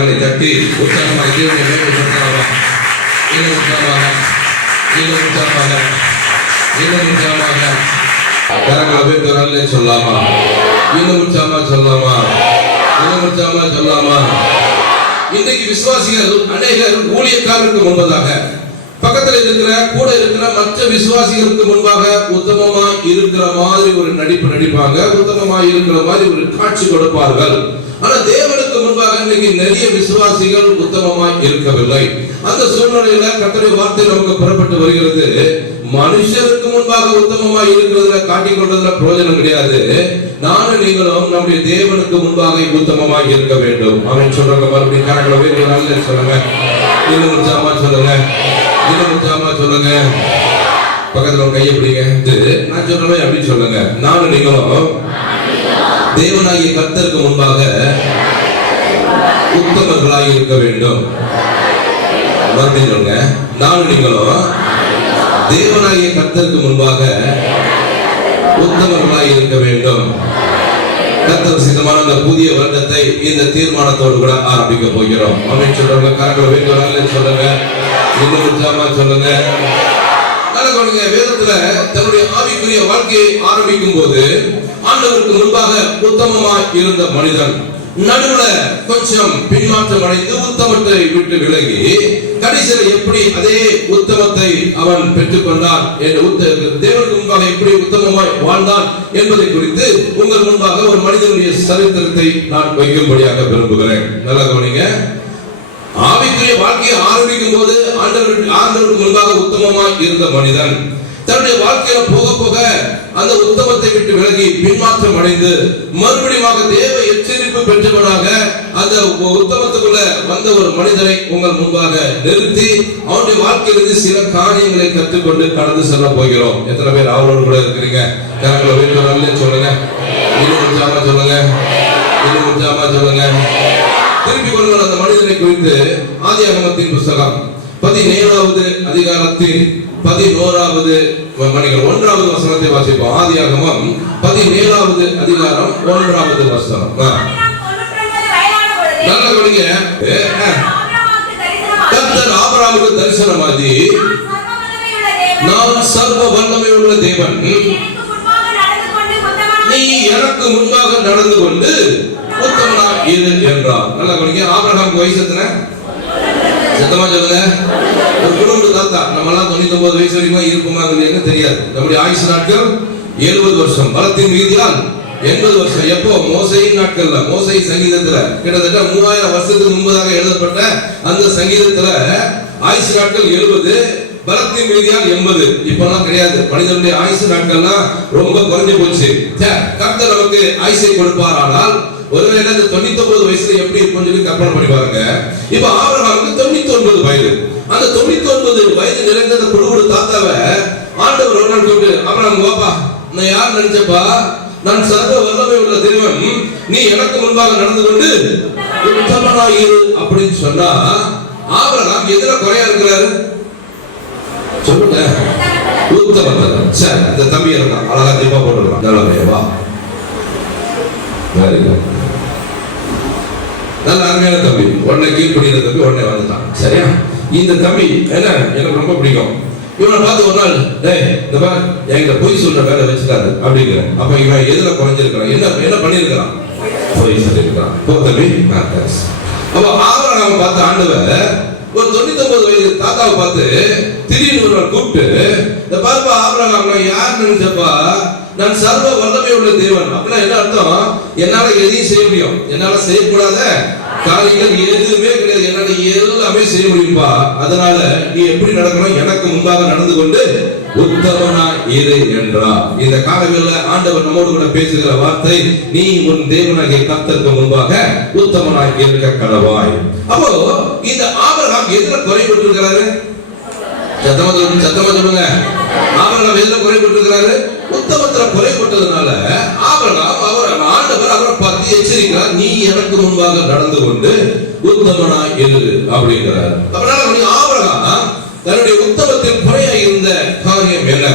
கரங்களை தட்டி உற்சாகமாக தேவனை மேம்படுத்தலாமா? இன்னும் உற்சாகமாக, இன்னும் உற்சாகமாக, இன்னும் உற்சாகமாக கரங்களை வைத்து நல்ல சொல்லாமா? இன்னும் உற்சாகமா சொல்லாமா? இன்னும் உற்சாகமா சொல்லாமா? இன்றைக்கு விசுவாசிகள் அநேகர் ஊழியக்காரருக்கு முன்பதாக, பக்கத்தில் இருக்கிற கூட இருக்கிற மற்ற விசுவாசிகளுக்கு முன்பாக உத்தமமாய் இருக்கிற மாதிரி ஒரு நடிப்பு நடிப்பாங்க, உத்தமமாய் இருக்கிற மாதிரி ஒரு காட்சி கொடுப்பார்கள். ஆனா தேவனுக்கு முன்பாக இன்னைக்கு நிறைய விசுவாசிகள் உத்தமமாய் இருக்கவில்லை. அந்த சூழ்நிலையில கர்த்தருடைய வார்த்தை நமக்கு புறப்பட்டு வருகிறது. மனுஷருக்கு முன்பாக உத்தமமாய் இருக்கிறதுல காட்டிக் கொண்டதுல பிரயோஜனம் கிடையாது. நானும் நீங்களும் நம்முடைய தேவனுக்கு முன்பாக உத்தமமாய் இருக்க வேண்டும். அவன் சொல்றாங்க, மறுபடியும் கரங்களை வேறு நல்ல சொல்லுங்க, இன்னும் உற்சாகமா சொல்லுங்க, இன்னும் உற்சாகமா சொல்லுங்க. பக்கத்துல ஒரு கையை பிடிங்க, நான் சொல்றேன் அப்படின்னு சொல்லுங்க. நானும் நீங்களும் தேவனாகிய கர்த்தருக்கு முன்பாக உத்தமர்களாய் இருக்க வேண்டும். மறுபடியும் சொல்லுங்க, நானும் நீங்களும் தேவனாகிய கர்த்தருக்கு முன்பாக உத்தமர்களாய் இருக்க வேண்டும். கர்த்தர் சித்தமான அந்த புதிய வருடத்தை இந்த தீர்மானத்தோடு கூட ஆரம்பிக்க போகிறோம். அப்படின்னு சொல்றாங்க, கரங்களை வைத்து சொல்லுங்க, இன்னும் உற்சாகமா சொல்லுங்க. வேதத்துல தன்னுடைய ஆவிக்குரிய வாழ்க்கையை ஆரம்பிக்கும் போது ஆண்டவருக்கு முன்பாக உத்தமமாய் இருந்த மனிதன் நடுவுல கொஞ்சம் பின்மாற்றம் அடைந்து உத்தமத்தை விட்டு விலகி கடைசியில் எப்படி அதே உத்தமத்தை அவன் பெற்றுக் கொண்டான் என்று தேவனுக்கு முன்பாக எப்படி உத்தமமாய் வாழ்ந்தான் என்பதை குறித்து உங்கள் முன்பாக ஒரு மனிதனுடைய சரித்திரத்தை நான் வைக்கும்படியாக விரும்புகிறேன். நல்லா கவனிங்க. ஆவிக்குரிய வாழ்க்கையை ஆரம்பிக்கும் போது ஆண்டவருக்கு முன்பாக உத்தமமாய் இருந்த மனிதன் தன்னுடைய வாழ்க்கையில போக போக அந்த உத்தமத்தை விட்டு விலகி பின்மாற்றம் அடைந்து மறுபடியும் தேவ எச்சரிப்பு பெற்றவனாக அந்த உத்தமத்துக்குள்ள வந்த ஒரு மனிதனை உங்கள் முன்பாக நிறுத்தி அவனுடைய வாழ்க்கையிலிருந்து சில காரியங்களை கற்றுக்கொண்டு கடந்து செல்ல போகிறோம். எத்தனை பேர் அவரோடு கூட இருக்கிறீங்க? கரங்களை வைத்து நல்ல சொல்லுங்க, இன்னும் உற்சாகமா சொல்லுங்க, இன்னும் உற்சாகமா சொல்லுங்க. திருப்பி கொள்ளுங்கள். அந்த மனிதனை குறித்து ஆதியாகமத்தின் புத்தகம் 17வது அதிகாரத்தின் 11வது வசனத்தை வாசிப்போம். ஆதியாகமம் 17வது அதிகாரம் 1வது வசனம். நல்ல கவனிங்க. கர்த்தர் ஆபிரகாமுக்கு தரிசனமாகி, நான் சர்வ வல்லமை உள்ள தேவன், நீ எனக்கு முன்பாக நடந்து கொண்டு உத்தமனா இரு என்றார். நல்லா கவனிங்க. ஆபிரகாமுக்கு வயசு எத்தனை? சத்தமா சொல்லுங்க. ஒரு குடும்ப தாத்தா, நம்ம எல்லாம் 99 வயசு வரைக்கும் இருக்குமா தெரியாது. நம்முடைய ஆயுசு நாட்கள் 70 வருஷம், பலத்தின் மீதியால் 80 வருஷம். எப்போ? மோசையின் நாட்கள்ல, மோசை சங்கீதத்துல கிட்டத்தட்ட 3000 வருஷத்துக்கு முன்பதாக எழுதப்பட்ட அந்த சங்கீதத்துல ஆயுசு நாட்கள் 70, பலத்தின் மீதியால் 80. இப்பெல்லாம் கிடையாது. மனிதனுடைய ஆயுசு நாட்கள்லாம் ரொம்ப குறைஞ்சு போச்சு. கர்த்தர் நமக்கு ஆயுசை கொடுப்பார். ஆனால் ஒருவேளை 99 வயசுல எப்படி இருக்கும் சொல்லி கற்பனை பண்ணி பாருங்க. இப்ப ஆபிரகாமுக்கு 99 வயது. அந்த 99 வயது நிறைந்த அந்த குடுகுடு தாத்தாவை ஆண்டவர் ஒரு நாள் கூப்பிட்டு, ஆபிரகாம் வாப்பா, நான் யார் நினைச்சப்பா? நான் சர்வ வல்லமை உள்ள தேவன், நீ எனக்கு முன்பாக நடந்து கொண்டு உத்தமனாய் இரு அப்படின்னு சொன்னா ஆபிரகாம் எதுல குறையா இருக்கிறாரு சொல்லுங்க? உத்தமத்துல. சரி, இந்த தம்பி இருக்கான், அழகா தீபா போட்டுருக்கான். நல்ல வா, நல்ல அருமையான தம்பி, உடனே கீழ்படிக்கிற தம்பி உடனே வந்துட்டான். சரியா? இந்த தம்பி என்ன எனக்கு ரொம்ப பிடிக்கும். இவனை பார்த்து ஒரு நாள், இந்த பார், என்கிட்ட பொய் சொல்ற வேலை வச்சுக்காது அப்படிங்கிற. அப்ப இவன் எதுல குறைஞ்சிருக்கிறான்? என்ன பண்ணிருக்கிறான்? பொய் சொல்லிருக்கிறான். தம்பி, அப்ப ஆபிரகாமை பார்த்து ஆண்டவர் ஒரு 99 வயது தாத்தாவை பார்த்து திடீர்னு ஒரு நாள் கூப்பிட்டு, இந்த பார்ப்பா ஆபிரகாம், நான் யார் நினைச்சப்பா? நான் சர்வ வல்லமை உள்ள தேவன். அப்படின்னா என்ன அர்த்தம்? என்னால எதையும் செய்ய முடியும், என்னால செய்யக்கூடாத காரியங்கள் எதுவுமே கிடையாது, என்னால எல்லாமே செய்ய முடியும்பா. அதனால நீ எப்படி நடக்கணும்? எனக்கு முன்பாக நடந்து கொண்டு உத்தமனா இரு என்றார். இந்த காலங்களில் ஆண்டவர் நம்மோடு கூட பேசுகிற வார்த்தை, நீ உன் தேவனாகிய கர்த்தருக்கு முன்பாக உத்தமனாய் இருக்க கடவாய். அப்போ இந்த ஆபிரகாம் எதுல குறைபட்டிருக்கிறாரு? சத்தமா சொல்லுங்க. ஆபிரகாம் எதுல குறைபட்டிருக்கிறாரு? உத்தமத்துல குறைபட்டதுனால ஆபிரகாம் ஆண்டவர் அவரை பார்த்து எச்சரிக்கிறார், நீ எனக்கு முன்பாக நடந்து கொண்டு உத்தமனாய் இரு அப்படிங்கிறார். அதனால ஆபிரகாம் தன்னுடைய உத்தமத்தில் குறையா இருந்த காரியம் என்ன?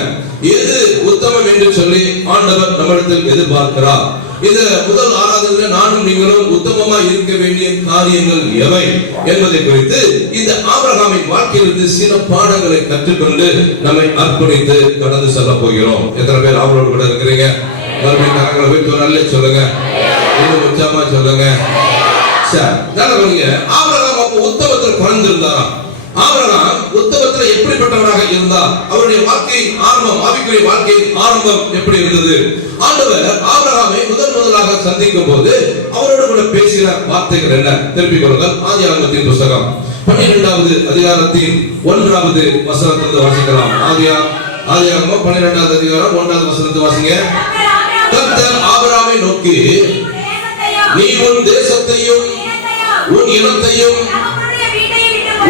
எது உத்தமம் என்று சொல்லி ஆண்டவர் நம்மிடத்தில் எதிர்பார்க்கிறார்? இந்த முதல் ஆராதனை வாழ்வதில் நானும் நீங்களும் உத்தமமா இருக்க வேண்டிய காரியங்கள் எவை என்பதை குறித்து இந்த ஆபிரகாமின் வாழ்க்கையிலிருந்து சில பாடங்களை கற்றுக்கொண்டு நம்மை அர்ப்பணித்து கடந்து செல்ல போகிறோம். எத்தனை பேர் அவரோடு கூட இருக்கிறீங்க? மறுபடியும் கரங்களை வைத்து நல்ல சொல்லுங்க, இன்னும் உற்சாகமா சொல்லுங்க. ஆபிரகாம் அப்போ உத்தமத்தில் பிறந்திருந்தாராம். ஆபிரகாம் உத்தமத்தில் எப்படிப்பட்டவராக இருந்தார்? அவருடைய வாழ்க்கையின் ஆரம்பம், ஆவிக்குரிய வாழ்க்கையின் ஆரம்பம் எப்படி இருந்தது? ஆண்டவர் ஆபிரகாமை முதலாக சந்திக்கும் போது அவரோடு கூட பேசின வார்த்தைகள் என்ன? திருப்பிக் கொள்ளுங்கள். ஆதியாகமத்தின் புத்தகம் 12வது அதிகாரத்தின் 1வது வசனத்திலிருந்து வாசிக்கலாம். ஆதியாகமம் 12வது அதிகாரம் 1வது வசனத்தை வாசிங்க. கர்த்தர் ஆபிரகாமை நோக்கி, நீ உன் தேசத்தையும் உன் இனத்தையும்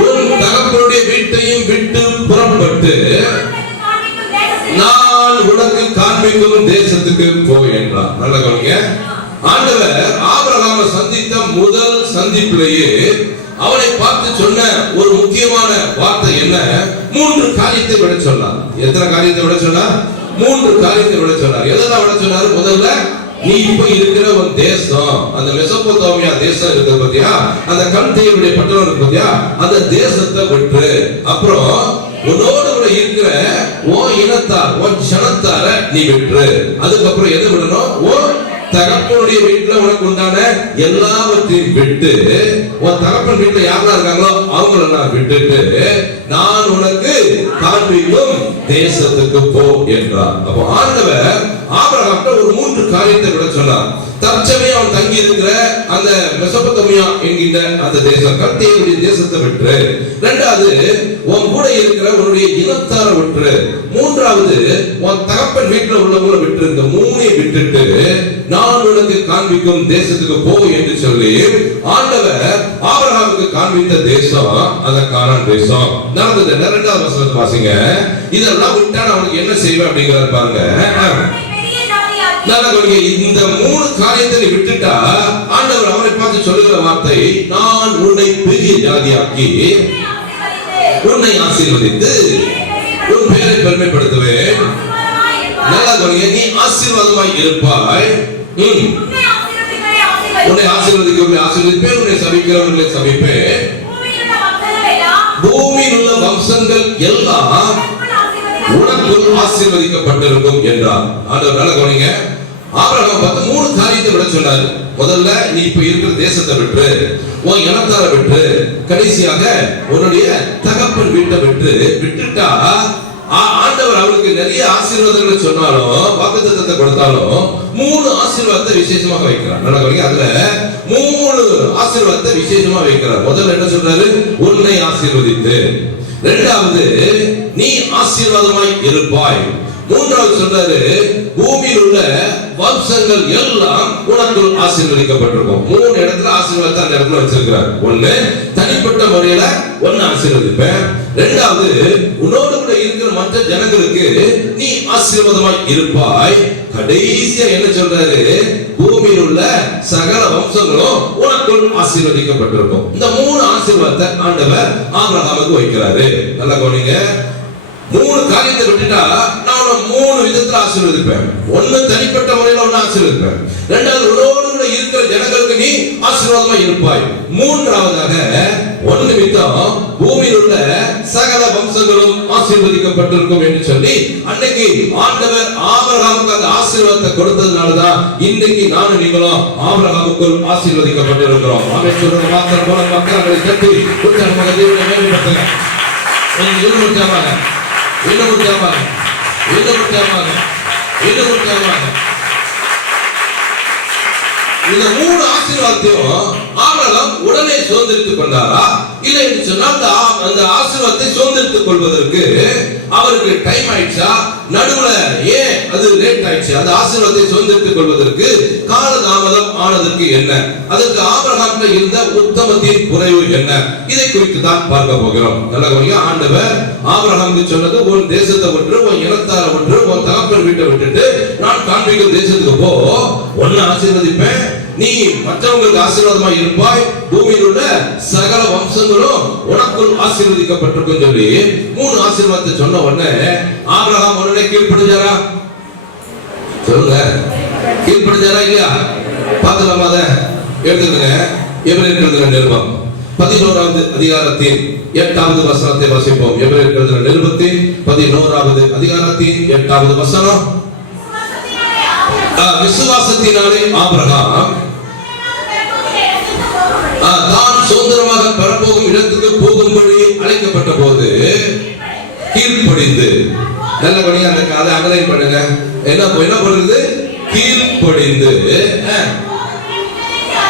உன் தகப்பனுடைய வீட்டையும் விட்டு புறப்பட்டு நான் உனக்கு காண்பிக்கும் தேசத்துக்கு போ என்றார். நல்ல கவனிங்க. ஆண்டவர் ஆபிரகாமை சந்தித்த முதல் சந்திப்பிலேயே அவனை பார்த்து சொன்ன ஒரு முக்கியமான வார்த்தை என்ன? 3 காரியத்தை விட சொன்னார். எத்தனை காரியத்தை விட சொன்னார்? 3 காரியத்தை விட சொன்னார். எதெல்லாம் விட சொன்னார்? முதல்ல, நீ இப்ப இருக்கிற ஒரு தேசம், அந்த மெசொப்பொத்தாமியா தேசம் இருக்குது பாத்தியா, அந்த கல்தேயருடைய பட்டணம் இருக்கு பாத்தியா, அந்த தேசத்தை விட்டு, அப்புறம் உன்னோடு கூட இருக்கிற உன் இனத்தார், உன் ஜனத்தார நீ விட்டு, அதுக்கப்புறம் எதை விடணும்? உன் தகப்பனுடைய வீட்டுல உனக்கு உண்டான எல்லாவற்றையும் விட்டு, உன் தகப்பன் வீட்டுல யாரெல்லாம் இருக்காங்களோ அவங்களெல்லாம் விட்டுட்டு நான் உனக்கு காண்பிக்கும் தேசத்துக்கு போ என்றார். அப்போ ஆண்டவர் ஆபிரகாம்கிட்ட ஒரு 3 காரியத்தை விட சொன்னார். தற்சமயம் அவன் தங்கி இருக்கிற அந்த மெசொப்பொத்தாமியா என்கின்ற அந்த தேசம், கல்தேயருடைய தேசத்தை விட்டு, 2வது உன் கூட இருக்கிற உன்னுடைய இனத்தார விட்டு, 3வது உன் தகப்பன் வீட்டுல உள்ளவங்களை விட்டு, இந்த 3ஐயும் விட்டுட்டு நான் உனக்கு காண்பிக்கும் தேசத்துக்கு போ என்று சொல்லி ஆண்டவர் ஆபிரகாமுக்கு காண்பித்த தேசம் அந்த கானான் தேசம். நடந்தது 2வது வசனத்தை வாசிங்க. இதெல்லாம் விட்டா அவனுக்கு என்ன செய்வேன் அப்படிங்கிறார் பாருங்க. இந்த 3 காரியத்தை விட்டுட்டா ஆண்டவர் அவரை பார்த்து சொல்லுகிற வார்த்தை, நான் உன்னை பெரிய ஜாதியாக்கி உன்னை ஆசீர்வதித்து உன் பெயரை பெருமைப்படுத்துவேன். நல்லா கவனிங்க, நீ ஆசீர்வாதமாய் இருப்பாய், உன்னை ஆசீர்வதிக்கிறவர்களை ஆசீர்வதிப்பேன், உன்னை சபிக்கிறவர்களை சபிப்பேன், பூமியில் உள்ள வம்சங்கள் எல்லாம் உனக்குள் ஆசீர்வதிக்கப்பட்டிருக்கும் என்றார். ஆண்டவர் நல்லா கவனிங்க. ஆபிரகாம் பார்த்து 3 காரியத்தை விட சொன்னார். முதல்ல, நீ இப்ப இருக்கிற தேசத்தை விட்டு, உன் இனத்தார விட்டு, கடைசியாக உன்னுடைய தகப்பன் வீட்டை விட்டுட்டா ஆண்டவர் அவருக்கு நிறைய ஆசீர்வாதங்களை சொன்னாலும், வாக்குத்தத்தத்தை கொடுத்தாலும் 3 ஆசீர்வாதத்தை விசேஷமாக வைக்கிறார். நல்லா கவனிங்க. அதுல 3 ஆசீர்வாதத்தை விசேஷமா வைக்கிறார். முதல்ல என்ன சொல்றாரு? உன்னை ஆசீர்வதித்து, 2வது நீ ஆசீர்வாதமாய் இருப்பாய், 3வது சொல்றாரு பூமியில் உள்ள வம்சங்கள் எல்லாம் உனக்குள் ஆசீர்வதிக்கப்பட்டிருக்கும். 3 இடத்துல ஆசீர்வாதத்தை அந்த இடத்துல வச்சிருக்கிறார். ஒண்ணு, தனிப்பட்ட முறையில ஒன்னு ஆசீர்வதிப்பேன், 2வது உன்னோடு கூட இருக்கிற மற்ற ஜனங்களுக்கு நீ ஆசீர்வாதமாய் இருப்பாய், கடைசியா என்ன சொல்றாரு? பூமியில் உள்ள சகல வம்சங்களும் உனக்குள் ஆசீர்வதிக்கப்பட்டிருக்கும். இந்த 3 ஆசீர்வாதத்தை ஆண்டவர் ஆபிரகாமுக்கு வைக்கிறாரு. நல்லா கவனிங்க. 3 காரியத்தை விட்டுட்டா நான் 3 விதத்துல ஆசீர்வதிப்பேன். ஒண்ணு, தனிப்பட்ட முறையில ஒன்னு ஆசீர்வதிப்பேன், 2வது உன்னோடு கூட இருக்கிற ஜனங்களுக்கு நீ ஆசீர்வாதமா இருப்பாய், 3வதாக ஒன்னு நிமித்தம் பூமியில் உள்ள சகல வம்சங்களும் ஆசீர்வதிக்கப்பட்டிருக்கும் என்று சொல்லி அன்னைக்கு ஆண்டவர் ஆபிரகாமுக்கு அந்த ஆசீர்வாதத்தை கொடுத்ததுனாலதான் இன்னைக்கு நானும் நீங்களும் ஆபிரகாமுக்குள் ஆசீர்வதிக்கப்பட்டிருக்கிறோம். ஆமென் சொல்லுங்க. மாத்திரம் போல மக்களை கட்டி உற்சாகமாக தேவனை மேம்படுத்துங்க. இன்னும் உற்சாகமாக, இன்னும் உற்சாகமாக, இன்னும் உற்சாகமாக, இன்னும் உற்சாகமாக. இந்த 3 ஆசீர்வாதத்தையும் ஆபிரகாம் உடனே சுதந்திரித்துக் கொண்டாரா? இல்லை என்று சொன்னால் அந்த ஆசீர்வாதத்தை சுதந்திரித்துக் கொள்வதற்கு அவருக்கு டைம் ஆயிடுச்சா? நடுவுல ஏன் அது லேட் ஆயிடுச்சு? அந்த ஆசீர்வாதத்தை சுதந்திரித்துக் கொள்வதற்கு கால தாமதம் ஆனதற்கு என்ன? அதற்கு ஆபிரகாம்ல இருந்த உத்தமத்தின் குறைவு என்ன? இதை குறித்து தான் பார்க்க போகிறோம். நல்ல கவனிங்க. ஆண்டவர் ஆபிரகாமுக்கு சொன்னது, உன் தேசத்தை விட்டு, உன் இனத்தாரை விட்டு, உன் தகப்பன் வீட்டை விட்டுட்டு நான் காண்பிக்கும் தேசத்துக்கு போ, உன்னை ஆசீர்வதிப்பேன், நீ மற்றவங்களுக்கு ஆசீர்வாதமா இருப்பாய், பூமியில் உள்ள சகல வம்சங்களும் உனக்குள் ஆசீர்வதிக்கப்பட்டிருக்கும் சொல்லி 3 ஆசீர்வாதத்தை சொன்ன உடனே ஆபிரகாம் உடனே கீழ்ப்படிஞ்சாரா? சொல்லுங்க, கீழ்ப்படிஞ்சாரா இல்லையா? பார்க்கலாமா? அதை எடுத்துக்கங்க. எபிரேயர் நிருபம் 11வது அதிகாரத்தின் 8வது வசனத்தை வாசிப்போம். எபிரேயர் நிருபத்தின் 11வது அதிகாரத்தின் 8வது வசனம். விசுவாசத்தினாலே ஆபிரகாம் தான் சுதந்திரமாக பெறப்போகும் இடத்துக்கு போகும்படி அழைக்கப்பட்ட போது கீழ்ப்படிந்து, நல்ல படியா அதை அங்கலைன் பண்ணுங்க. என்ன பண்ணுறது? கீழ்ப்படிந்து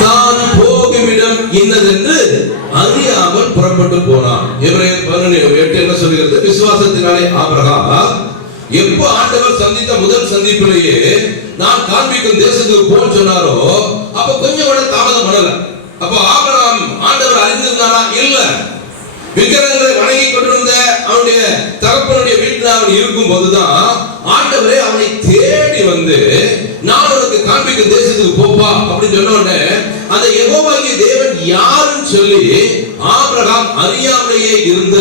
தான் போகும் இடம் இன்னதென்று அறியாமல் புறப்பட்டு போனான். எபிரேயர் 11:8 என்ன சொல்கிறது? விசுவாசத்தினாலே ஆபிரகாம் எப்போ ஆண்டவர் சந்தித்த முதல் சந்திப்பிலேயே நான் காண்பிக்கும் தேசத்துக்கு போன்னு சொன்னாரோ அப்ப கொஞ்சம் கூட தாமதம் பண்ணல. அப்போ ஆபிரகாம் ஆண்டவர் அறிந்திருந்தானா? இல்ல. விக்கிரகங்களை வணங்கி கொண்டிருந்த அவனுடைய தகப்பனுடைய வீட்டில் அவன் இருக்கும் போதுதான் ஆண்டவரே அவனை தேடி வந்து நான் உனக்கு காண்பிக்கும் தேசத்துக்கு போப்பா அப்படின்னு சொன்ன உடனே அந்த யெகோவாகிய தேவன் யாருன்னு சொல்லி ஆபிரகாம் அறியாமலேயே இருந்த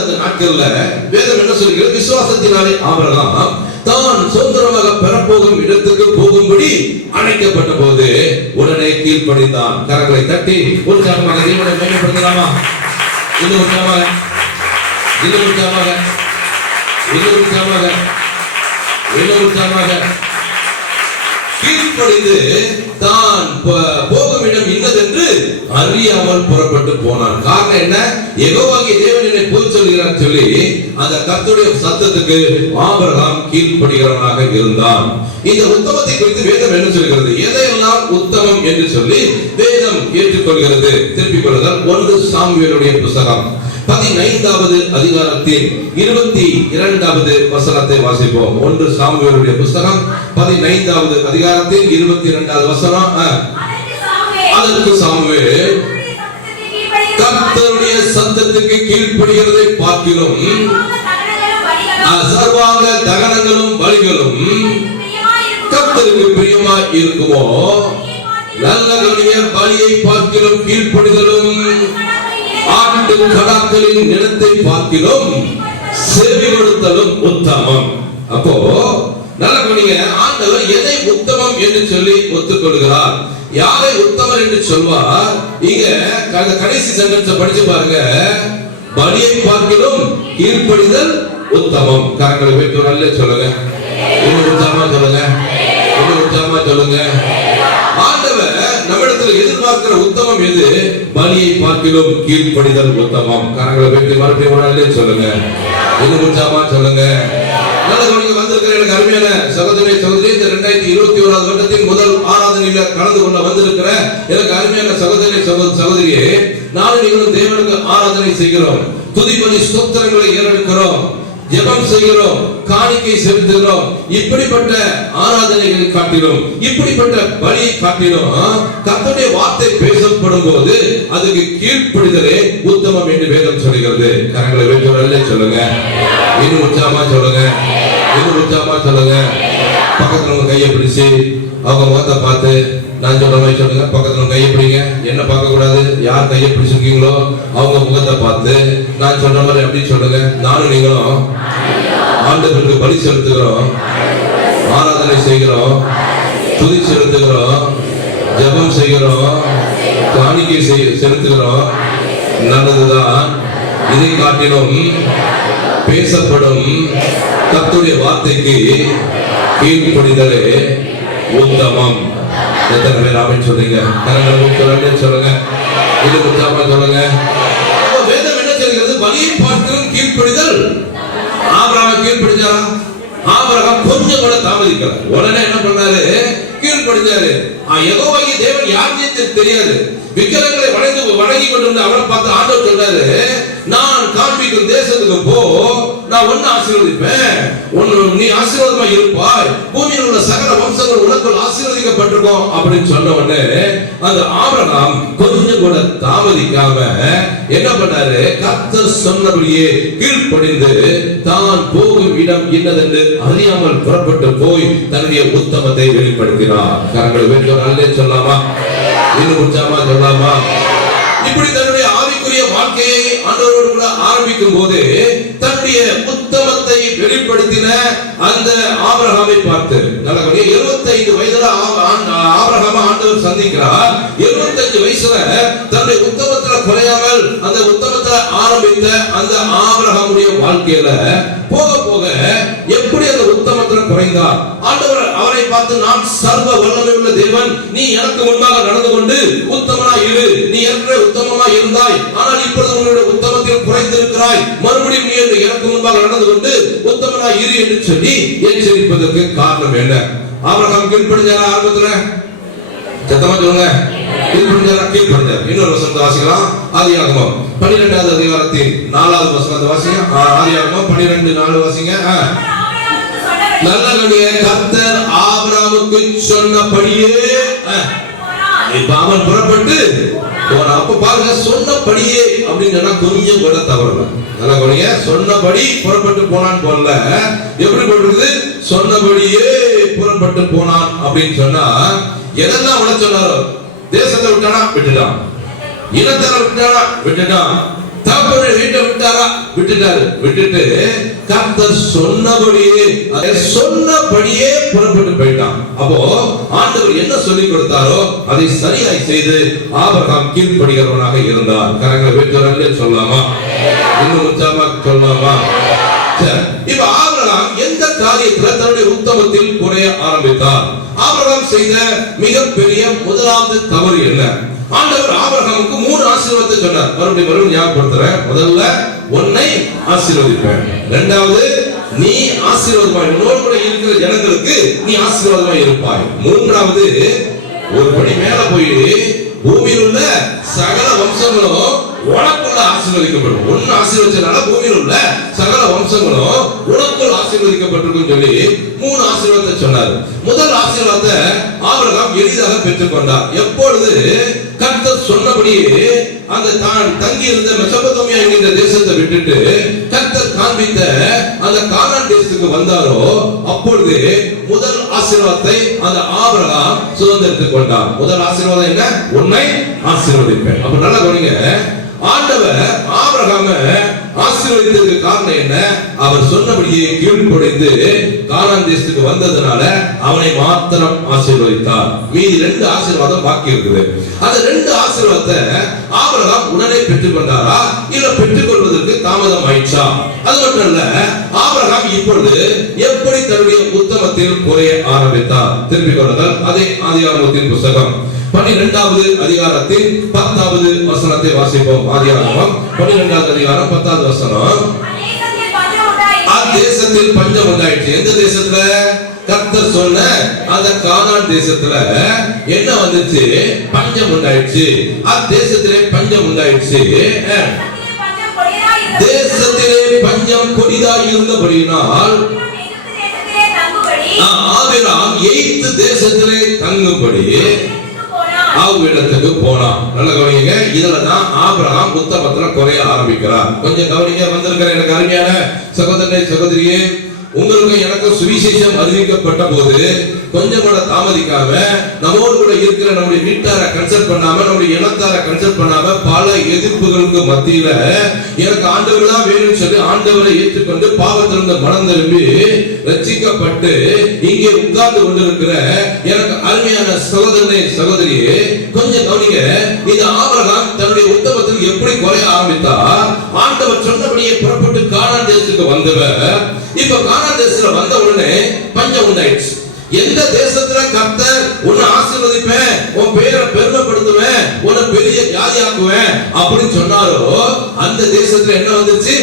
அந்த நாட்கள்ல வேதம் என்ன சொல்கிறது? விசுவாசத்தினாலே ஆபிரகாம் தான் சுதந்திரமாக பெறப்போகும் இடத்துக்கு போகும்படி அழைக்கப்பட்ட போது உடனே கீழ்ப்படிந்தான். கரங்களை தட்டி உற்சாகமாக தேவனை மேம்படுத்தலாமா? இன்னும் உற்சாகமாக, இன்னும் உற்சாகமாக, இன்னும் உற்சாகமாக, இன்னும் உற்சாகமாக கீழ்ப்படிந்து தான் போகும் இடம் இன்னதென்று அறியாமல் புறப்பட்டு போனான். காரணம் என்ன? யெகோவாகிய தேவன் என்னை போய் சொல்கிறார் சொல்லி அந்த கர்த்தருடைய சத்தத்துக்கு ஆபிரகாம் கீழ்ப்படுகிறவனாக இருந்தான். இந்த உத்தமத்தை குறித்து வேதம் என்ன சொல்கிறது? எதையெல்லாம் உத்தமம் என்று சொல்லி வேதம் ஏற்றுக்கொள்கிறது. திருப்பிக் கொள்ளுங்கள். 1 சாமுவேலுடைய புத்தகம் 15வது அதிகாரத்தின் 22வது வசனத்தை வாசிப்போம். 1 சாமுவேலுடைய புத்தகம் 15வது அதிகாரத்தின் 22வது வசனம். அதற்கு சாமுவேல் கர்த்தருடைய சத்தத்துக்கு கீழ்ப்படிகிறதை பார்க்கிறோம் சர்வாங்க தகனங்களும் பலிகளும் கர்த்தருக்கு பிரியமாய் இருக்குமோ? நல்ல பலியை பார்க்கிறோம் கீழ்ப்படிதலும் ஆட்டு கடாக்களின் நிலத்தை பார்க்கிறோம் செவி கொடுத்தலும் உத்தமம். அப்போ நல்ல கவனிங்க. ஆண்டவர் எதை உத்தமம் என்று சொல்லி ஒத்துக்கொள்கிறார்? யாரை உத்தமர் என்று சொல்வார்? இங்க கடைசி சென்டென்ஸ் படிச்சு பாருங்க. பலியை பார்க்கிறோம் கீழ்ப்படிதல் உத்தமம். கரங்களை வைத்து நல்ல சொல்லுங்க. இன்னும் உத்தமமா சொல்லுங்க. இன்னும் உத்தமமா சொல்லுங்க. ஆண்டவர் நம்மிடத்தில் எதிர்பார்க்கிற உத்தமம் எது? பலியை பார்க்கிறோம் கீழ்ப்படிதல் உத்தமம். கரங்களை வைத்து மறுபடியும் நல்ல சொல்லுங்க. இன்னும் உத்தமமா சொல்லுங்க. வந்திருக்கிற எனக்கு அருமையான சகோதரி இந்த 2021 வருடத்தின் முதல் ஆராதனையில கலந்து கொள்ள வந்திருக்கிற எனக்கு அருமையான சகோதரியே, நானும் நீங்களும் தேவனுக்கு ஆராதனை செய்கிறோம், துதிபலி ஸ்தோத்திரங்களை ஏறெடுக்கிறோம், ஜெபம் செய்கிறோம், காணிக்கை செலுத்துகிறோம். இப்படிப்பட்ட ஆராதனைகளை காட்டிலும் இப்படிப்பட்ட பலியை காட்டிலும் கர்த்தருடைய வார்த்தை பேசப்படும் போது அதுக்கு கீழ்ப்படிதலே உத்தமம் என்று வேதம் சொல்கிறது. கரங்களை வைத்து சொல்லுங்க. இன்னும் உற்சாகமா சொல்லுங்க. இன்னும் உற்சாகமா சொல்லுங்க. பக்கத்துல உங்க கையை பிடிச்சு அவங்க முகத்தை பார்த்து நான் சொல்ற மாதிரி சொல்லுங்க. பக்கத்துல கையை பிடிங்க. என்ன பார்க்க கூடாது? யார் கையை பிடிச்சிருக்கீங்களோ அவங்க முகத்தை பார்த்து நான் சொல்ற மாதிரி எப்படி சொல்லுங்க. நானும் நீங்களும் ஆண்டவருக்கு பலி செலுத்துகிறோம், ஆராதனை செய்கிறோம், துதி செலுத்துகிறோம், ஜெபம் செய்கிறோம், காணிக்கை செலுத்துகிறோம். நல்லதுதான். இதை காட்டிலும் பேசப்படும் கர்த்தருடைய வார்த்தைக்கு கீழ்ப்படிதலே உத்தமம். எத்தனை பேர் ஆமென் சொல்றீங்க? கரங்களை சொல்லுங்க. இது உத்தமமா சொல்லுங்க. வேதம் என்ன சொல்கிறது? பலியை பார்க்கிறோம் கீழ்ப்படிதல். ஆபிரகாம் கீழ்ப்படிஞ்சாரா? ஆபிரகாம் கொஞ்சம் கூட தாமதிக்கல. உடனே என்ன பண்ணாரு? கீழ்ப்படிஞ்சாரு. யெகோவாகிய தேவன் யாருன்னு தெரியாது. விக்கிரகங்களை வணங்கி கொண்டிருந்த அவரை பார்த்து ஆண்டவர் சொல்றாரு, நான் காண்பிக்கும் தேசத்துக்கு போ, நான் ஒன்னு ஆசீர்வதிப்பேன், நீ ஆசீர்வாதமா இருப்பாய், பூமியில் உள்ள சகல வம்சங்கள் உனக்குள் ஆசீர்வதிக்கப்பட்டிருக்கும் அப்படின்னு சொன்ன உடனே அந்த ஆபிரகாம் கொஞ்சம் கூட தாமதிக்காம என்ன பண்ணாரு? கர்த்தர் சொன்னபடியே கீழ்ப்படிந்து தான் போகும் இடம் இன்னதென்று அறியாமல் புறப்பட்டு போய் தன்னுடைய உத்தமத்தை வெளிப்படுத்தினார். கரங்களை வேண்டியோர் அல்லே சொல்லாமா? இன்னும் உற்சாகமா சொல்லாமா? இப்படி தன்னுடைய ஆவிக்குரிய வாழ்க்கையை ஆண்டவரோடு கூட ஆரம்பிக்கும் போது தன்னுடைய உத்தமத்தை வெளிப்படுத்தின அந்த ஆபிரகாமை பார்த்து, நல்ல 75 வயதுல ஆபிரகாமை ஆண்டவர் சந்திக்கிறார். 75 வயசுல தன்னுடைய உத்தமத்துல குறையாமல் அந்த உத்தமத்துல ஆரம்பித்த அந்த ஆபிரகாமுடைய வாழ்க்கையில போக போக எப்படி அந்த உத்தமத்துல குறைந்தார். ஆண்டவர் அவரை பார்த்து, நான் சர்வ வல்லமை உள்ள தேவன், நீ எனக்கு முன்பாக நடந்து கொண்டு உத்தமனா இரு, நீ ஏற்கனவே உத்தமமா இருந்தாய், ஆனால் இப்பொழுது உன்னுடைய உத்தமத்தில் குறைந்திருக்கிறாய், மறுபடியும் நீ எனக்கு முன்பாக நடந்து கொண்டு உத்தமனா இரு என்று சொல்லி எச்சரிப்பதற்கு காரணம் என்ன? ஆபிரகாம் கீழ்ப்படிஞ்சாரா? ஆரம்பத்துல சத்தமா சொல்லுங்க, கீழ்ப்படிஞ்சார். இன்னொரு வசனத்தை வாசிக்கலாம். ஆதியாகமம் 12வது அதிகாரத்தின் 4வது வசனத்தை வாசிங்க. ஆதியாகமம் 12:4 வாசிங்க. நல்ல கர்த்தர் ஆபிரகாமுக்கு சொன்னபடியே இப்ப அவன் புறப்பட்டு போனான். அப்ப பாருங்க, சொன்னபடியே அப்படின்னு சொன்னா கொஞ்சம் கூட தவறு. நல்ல கவனிங்க, சொன்னபடி புறப்பட்டு போனான் போல. எப்படி போட்டிருக்குது? சொன்னபடியே புறப்பட்டு போனான் அப்படின்னு சொன்னா எதெல்லாம் உன சொன்னாரோ, தேசத்தை விட்டானா விட்டுட்டான், இனத்தை விட்டானா விட்டுட்டான், தகப்பனை வீட்டை விட்டாரா விட்டுட்டாரு. விட்டுட்டு கர்த்தர் சொன்னபடியே புறப்பட்டு போயிட்டான். அப்போ ஆண்டவர் என்ன சொல்லி கொடுத்தாரோ அதை சரியாய் செய்து ஆபிரகாம் கீழ்ப்படிகிறவனாக இருந்தார். கரங்களை வீட்டு சொல்லலாமா? இன்னும் உற்சாகமா சொல்லலாமா? இப்ப ஆபிரகாம் எந்த காரியத்துல தன்னுடைய உத்தமத்தில் குறைய ஆரம்பித்தார்? ஆபிரகாம் செய்த மிகப்பெரிய முதலாவது தவறு என்ன? ஆண்டவர் ஆபிரகாமுக்கு 3 ஆசீர்வாதத்தை சொன்னார். மறுபடியும் ஞாபகப்படுத்துறேன். முதல்ல, உன்னை ஆசீர்வதிப்பேன். இரண்டாவது, நீ ஆசீர்வாதமாய் உன்னோடு கூட இருக்கிற ஜனங்களுக்கு நீ ஆசீர்வாதமாய் இருப்பாய். மூன்றாவது, ஒரு படி மேல போய் பூமியில் உள்ள சகல வம்சங்களும் உனக்குள்ள ஆசீர்வதிக்கப்படும். ஒன்னு ஆசீர்வதிச்சனால பூமியில் உள்ள சகல வம்சங்களும் உனக்குள் ஆசீர்வதிக்கப்பட்டிருக்கும் சொல்லி 3 ஆசீர்வாதத்தை சொன்னார். முதல் ஆசீர்வாதத்தை ஆபிரகாம் எளிதாக பெற்றுக் கொண்டார். எப்பொழுது கர்த்தர் சொன்னபடியே அந்த தான் தங்கி இருந்த மெசொப்பொத்தாமியா என்கிற தேசத்தை விட்டுட்டு கர்த்தர் காண்பித்த அந்த கானான் தேசத்துக்கு வந்தாரோ, அப்பொழுது முதல் ஆசீர்வாதத்தை அந்த ஆபிரகாம் சுதந்திரித்துக் கொண்டார். முதல் ஆசீர்வாதம் என்ன? உன்னை ஆசீர்வதிப்பேன். அப்ப நல்லா கவனிங்க, ஆண்டவர் ஆபிரகாம ஆசீர்வதித்ததற்கு காரணம் என்ன? அவர் சொன்னபடியே கீழ்ப்படிந்து கானான் தேசத்துக்கு வந்ததனால அவனை மாத்திரம் ஆசீர்வதித்தார். மீதி 2 ஆசீர்வாதம் பாக்கி இருக்குது. அந்த 2 ஆசீர்வாதத்தை ஆபிரகாம் உடனே பெற்றுக் கொண்டாரா, இல்ல பெற்றுக் கொள்வதற்கு தாமதம் ஆயிடுச்சா? அது மட்டும் இல்ல, ஆபிரகாம் இப்பொழுது எப்படி தன்னுடைய உத்தமத்தில் குறைய ஆரம்பித்தார்? திருப்பிக் கொள்ளுங்கள். அதே ஆதியாகமத்தின் புத்தகம் 12வது அதிகாரத்தின் 10வது வசனத்தை வாசிப்போம். ஆதியாகமம் 12வது அதிகாரம் 10வது வசனம். தேசத்தில் பஞ்சம் உண்டாயிற்று. எந்த தேசத்துல? கர்த்தர் சொன்ன அந்த கானான் தேசத்துல என்ன வந்துச்சு? பஞ்சம் உண்டாயிடுச்சு. தேசத்திலே பஞ்சம் உண்டாயிடுச்சு. தேசத்திலே பஞ்சம் கொடிதாய் இருந்தபடியினால் ஆபிரகாம் எகிப்து தேசத்திலே தங்கும்படி அவ்விடத்துக்கு போனான். நல்ல கவனிங்க, இதுலதான் ஆபிரகாம் உத்தமத்துல குறைய ஆரம்பிக்கிறார். கொஞ்சம் கவனிங்க. வந்திருக்கிற எனக்கு அருமையான சகோதரனே, சகோதரியே, உங்களுக்கு எனக்கு சுவிசேஷம் அறிவிக்கப்பட்ட போது கொஞ்சம் கூட தாமதிக்காம நம்மோடு கூட இருக்கிற நம்முடைய வீட்டாரை கன்சல்ட் பண்ணாம, நம்முடைய இனத்தாரை கன்சல்ட் பண்ணாம, பல எதிர்ப்புகளுக்கு மத்தியில எனக்கு ஆண்டவர் தான் வேணும்னு சொல்லி ஆண்டவரை ஏற்றுக்கொண்டு பாவத்திலிருந்து மனம் திரும்பி ரட்சிக்கப்பட்டு இங்கே உட்கார்ந்து கொண்டிருக்கிற எனக்கு அருமையான சகோதரனே, சகோதரியே, கொஞ்சம் கவனிங்க. இது ஆபிரகாம் தன்னுடைய உத்தமத்தில் எப்படி குறைய ஆரம்பித்தார்? ஆண்டவர் சொன்னபடியே புறப்பட்டு கானான் தேசத்துக்கு வந்தவர் இப்ப கானான் தேசத்துல வந்த உடனே பஞ்சம் உண்டாயிடுச்சு. எந்த தேசத்துல கர்த்தர் உன்னை ஆசீர்வதிப்பேன், உன் பேரை பெருமைப்படுத்துவேன், உன்னை பெரிய ஜாதியாக்குவேன் அப்படின்னு சொன்னாரோ அந்த தேசத்துல என்ன வந்துச்சு?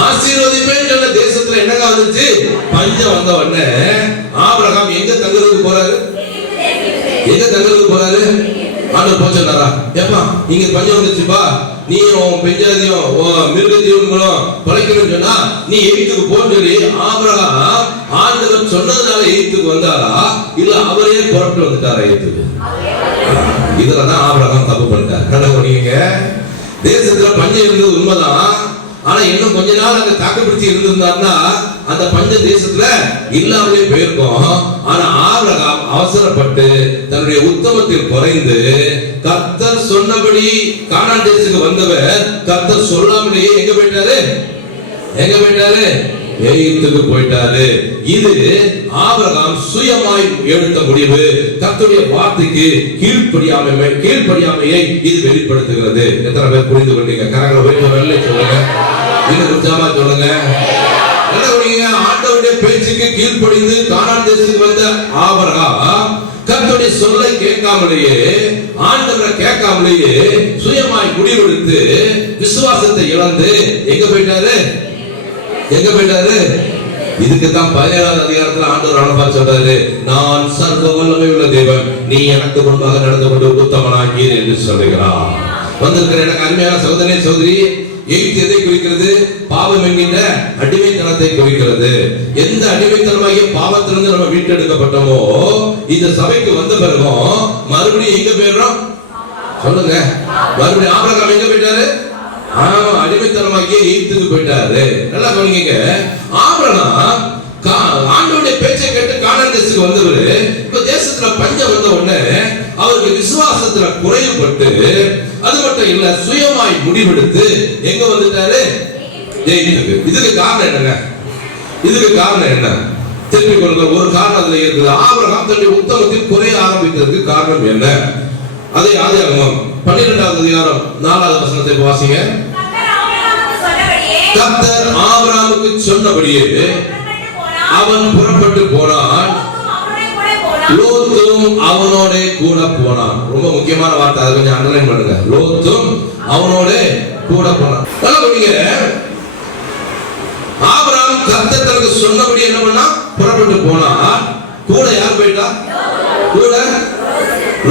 ஆசீர்வதிப்பேன் சொன்ன தேசத்துல என்னங்க வந்துச்சு? பஞ்சம் வந்த உடனே ஆபிரகாம் எங்க தங்குறதுக்கு போறாரு? எங்க தங்குறதுக்கு போறாரு? ஆண்டவர் போய் சொன்னாரா, ஏப்பா இங்க பஞ்சம் வந்துச்சுப்பா, நீ உன் பெஞ்சாதியும் மிருக ஜீவன்களும் பழைக்கணும்னு சொன்னா நீ எகிப்துக்கு போன்னு சொல்லி ஆபிரகாம் ஆண்டவர் சொன்னதுனால எகிப்துக்கு வந்தாரா, இல்ல அவரே புறப்பட்டு வந்துட்டாரா எகிப்துக்கு? இதுலதான் ஆபிரகாம் தப்பு பண்ணிட்டார். கண்டீங்க, தேசத்துல பஞ்சம் இருந்தது உண்மைதான். ஆனா இன்னும் கொஞ்ச நாள் அங்க தாக்குப்பிடிச்சு இருந்திருந்தாருன்னா அந்த பஞ்ச தேசத்துல இல்லாமலே போயிருக்கும். ஆனா ஆபிரகாம் அவசரப்பட்டு தன்னுடைய உத்தமத்தில் குறைந்து கர்த்தர் சொன்னபடி கானான் தேசத்துக்கு வந்தவர் கர்த்தர் சொல்லாமலேயே எங்க போயிட்டாரு? எங்க போயிட்டாரு? எகிப்துக்கு போயிட்டாரு. இது ஆபிரகாம் சுயமாய் எடுத்த முடிவு. கர்த்தருடைய வார்த்தைக்கு கீழ்ப்படியாமையை இது வெளிப்படுத்துகிறது. எத்தனை பேர் புரிந்து கொண்டீங்க? கரங்களை வைத்து சொல்லுங்க, இன்னும் உற்சாகமா சொல்லுங்க. ஆண்டவருடைய பேச்சுக்கு கீழ்ப்படிந்து கானான் தேசத்துக்கு வந்த ஆபிரகாம் கர்த்தருடைய சொல்லை கேட்காமலேயே, ஆண்டவரை கேட்காமலேயே சுயமாய் முடிவெடுத்து விசுவாசத்தை இழந்து எங்க போயிட்டாரு? இதுக்கு தான் 17வது அதிகாரத்துல ஆண்டவர் அனுப்ப சொல்றாரு, நான் சர்வ வல்லமை உள்ள தேவன், நீ எனக்கு முன்பாக நடந்து கொண்டு உத்தமனாகீர் என்று சொல்லுகிறார். வந்திருக்கிற எனக்கு அருமையான சகோதரனே சகோதரி, எகிப்து எதை குறிக்கிறது? பாவம் என்கின்ற அடிமைத்தனத்தை குறிக்கிறது. எந்த அடிமைத்தனமாகிய பாவத்திலிருந்து நம்ம மீட்டெடுக்கப்பட்டோமோ, இந்த சபைக்கு வந்த பிறகும் மறுபடியும் எங்க போயிடுறோம்? சொல்லுங்க, மறுபடியும் ஆபிரகாம் எங்க போயிட்டாரு? அடிமைத்தனமாகிய எகிப்துக்கு போயிட்டாரு. நல்லா கவனிங்க, ஆபிரகாம் ஆண்டவருடைய பேச்சை கேட்டு கானான் தேசத்துக்கு வந்தவரு, இப்ப தேசத்துல பஞ்சம் வந்த உடனே அவருக்கு விசுவாசத்துல குறைவுபட்டு, அது மட்டும் இல்ல சுயமாய் முடிவெடுத்து எங்க வந்துட்டாரு? எகிப்துக்கு. இதுக்கு காரணம் என்னங்க? திருப்பி கொள்ளுங்க. ஒரு காரணம் அதுல இருக்குது. ஆபிரகாம் தன்னுடைய உத்தமத்தில் குறைய ஆரம்பித்ததுக்கு காரணம் என்ன? அதை ஆதியாகமம் 12வது அதிகாரம் 4வது வசனத்தை வாசிங்க. கர்த்தர் ஆபிரகாமுக்கு சொன்னபடியே அவன் புறப்பட்டு போனான், லோத்தும் அவனோட கூட போனான். ரொம்ப முக்கியமான வார்த்தை, அதை கொஞ்சம் அண்டர்லைன் பண்ணுங்க. லோத்தும் அவனோட கூட போனான். ஆபிரகாம் கர்த்தர் தனக்கு சொன்னபடி என்ன பண்ணா? புறப்பட்டு போனான். கூட யார் போயிட்டா? கூட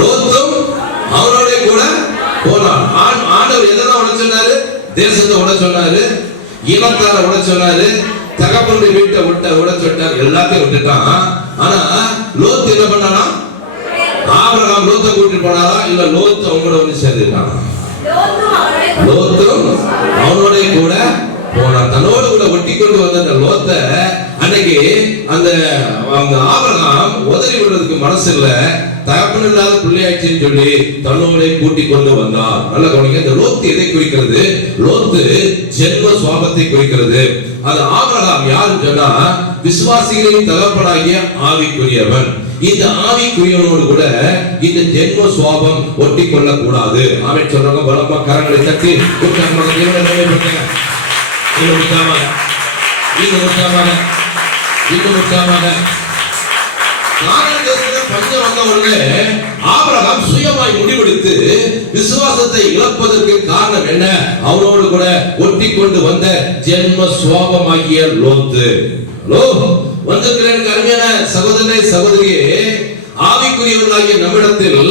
லோத்தும் அவனோட கூட போனான். ஆண்டவர் எதெல்லாம் உட சொன்னாரு? தேசத்தை உட சொன்னாரு, இனத்தார உட சொன்னாரு, தகப்பனுடைய வீட்டை விட சொன்னார், எல்லாத்தையும் விட்டுட்டான். ஆனா லோத்து என்ன பண்ணானா? ஆபிரகாம் லோத்தை கூட்டிட்டு போனாரா? இல்ல லோத்து அவங்களோட வந்து சேர்ந்துட்டான். லோத்தும் அவனோட கூட போனான். தன்னோடு கூட ஒட்டி கொண்டு வந்த அந்த லோத்தை அன்னைக்கு அந்த ஆபிரகாம் உதறி விடுறதுக்கு மனசு இல்ல, தகப்பன் இல்லாத பிள்ளையாச்சுன்னு சொல்லி தன்னோட கூட்டி கொண்டு வந்தார். நல்ல கவனிங்க, இந்த லோத்து எதை குறிக்கிறது? லோத்து ஜென்ம சுவாபத்தை குறிக்கிறது. அது ஆபிரகாம் யாருன்னு சொன்னா விசுவாசிகளின் தகப்பனாகிய ஆவிக்குரியவன். இந்த ஆவிக்குரியவனோடு கூட இந்த ஜென்ம சுவாபம் ஒட்டி கொள்ள கூடாது. ஆமென் சொல்றவங்க பலமா கரங்களை தட்டி பஞ்சம் வந்த உடனே ஆபிரகாம் சுயமாய் முடிவெடுத்து விசுவாசத்தை இழப்பதற்கு காரணம் என்ன? அவனோடு கூட ஒட்டி கொண்டு வந்த ஜென்ம சுவாபமாகிய லோத்து. வந்திருக்கிறேன் அருமையான சகோதரனே சகோதரியே, ஆவிக்குரியவர்களாகிய நம்மிடத்தில்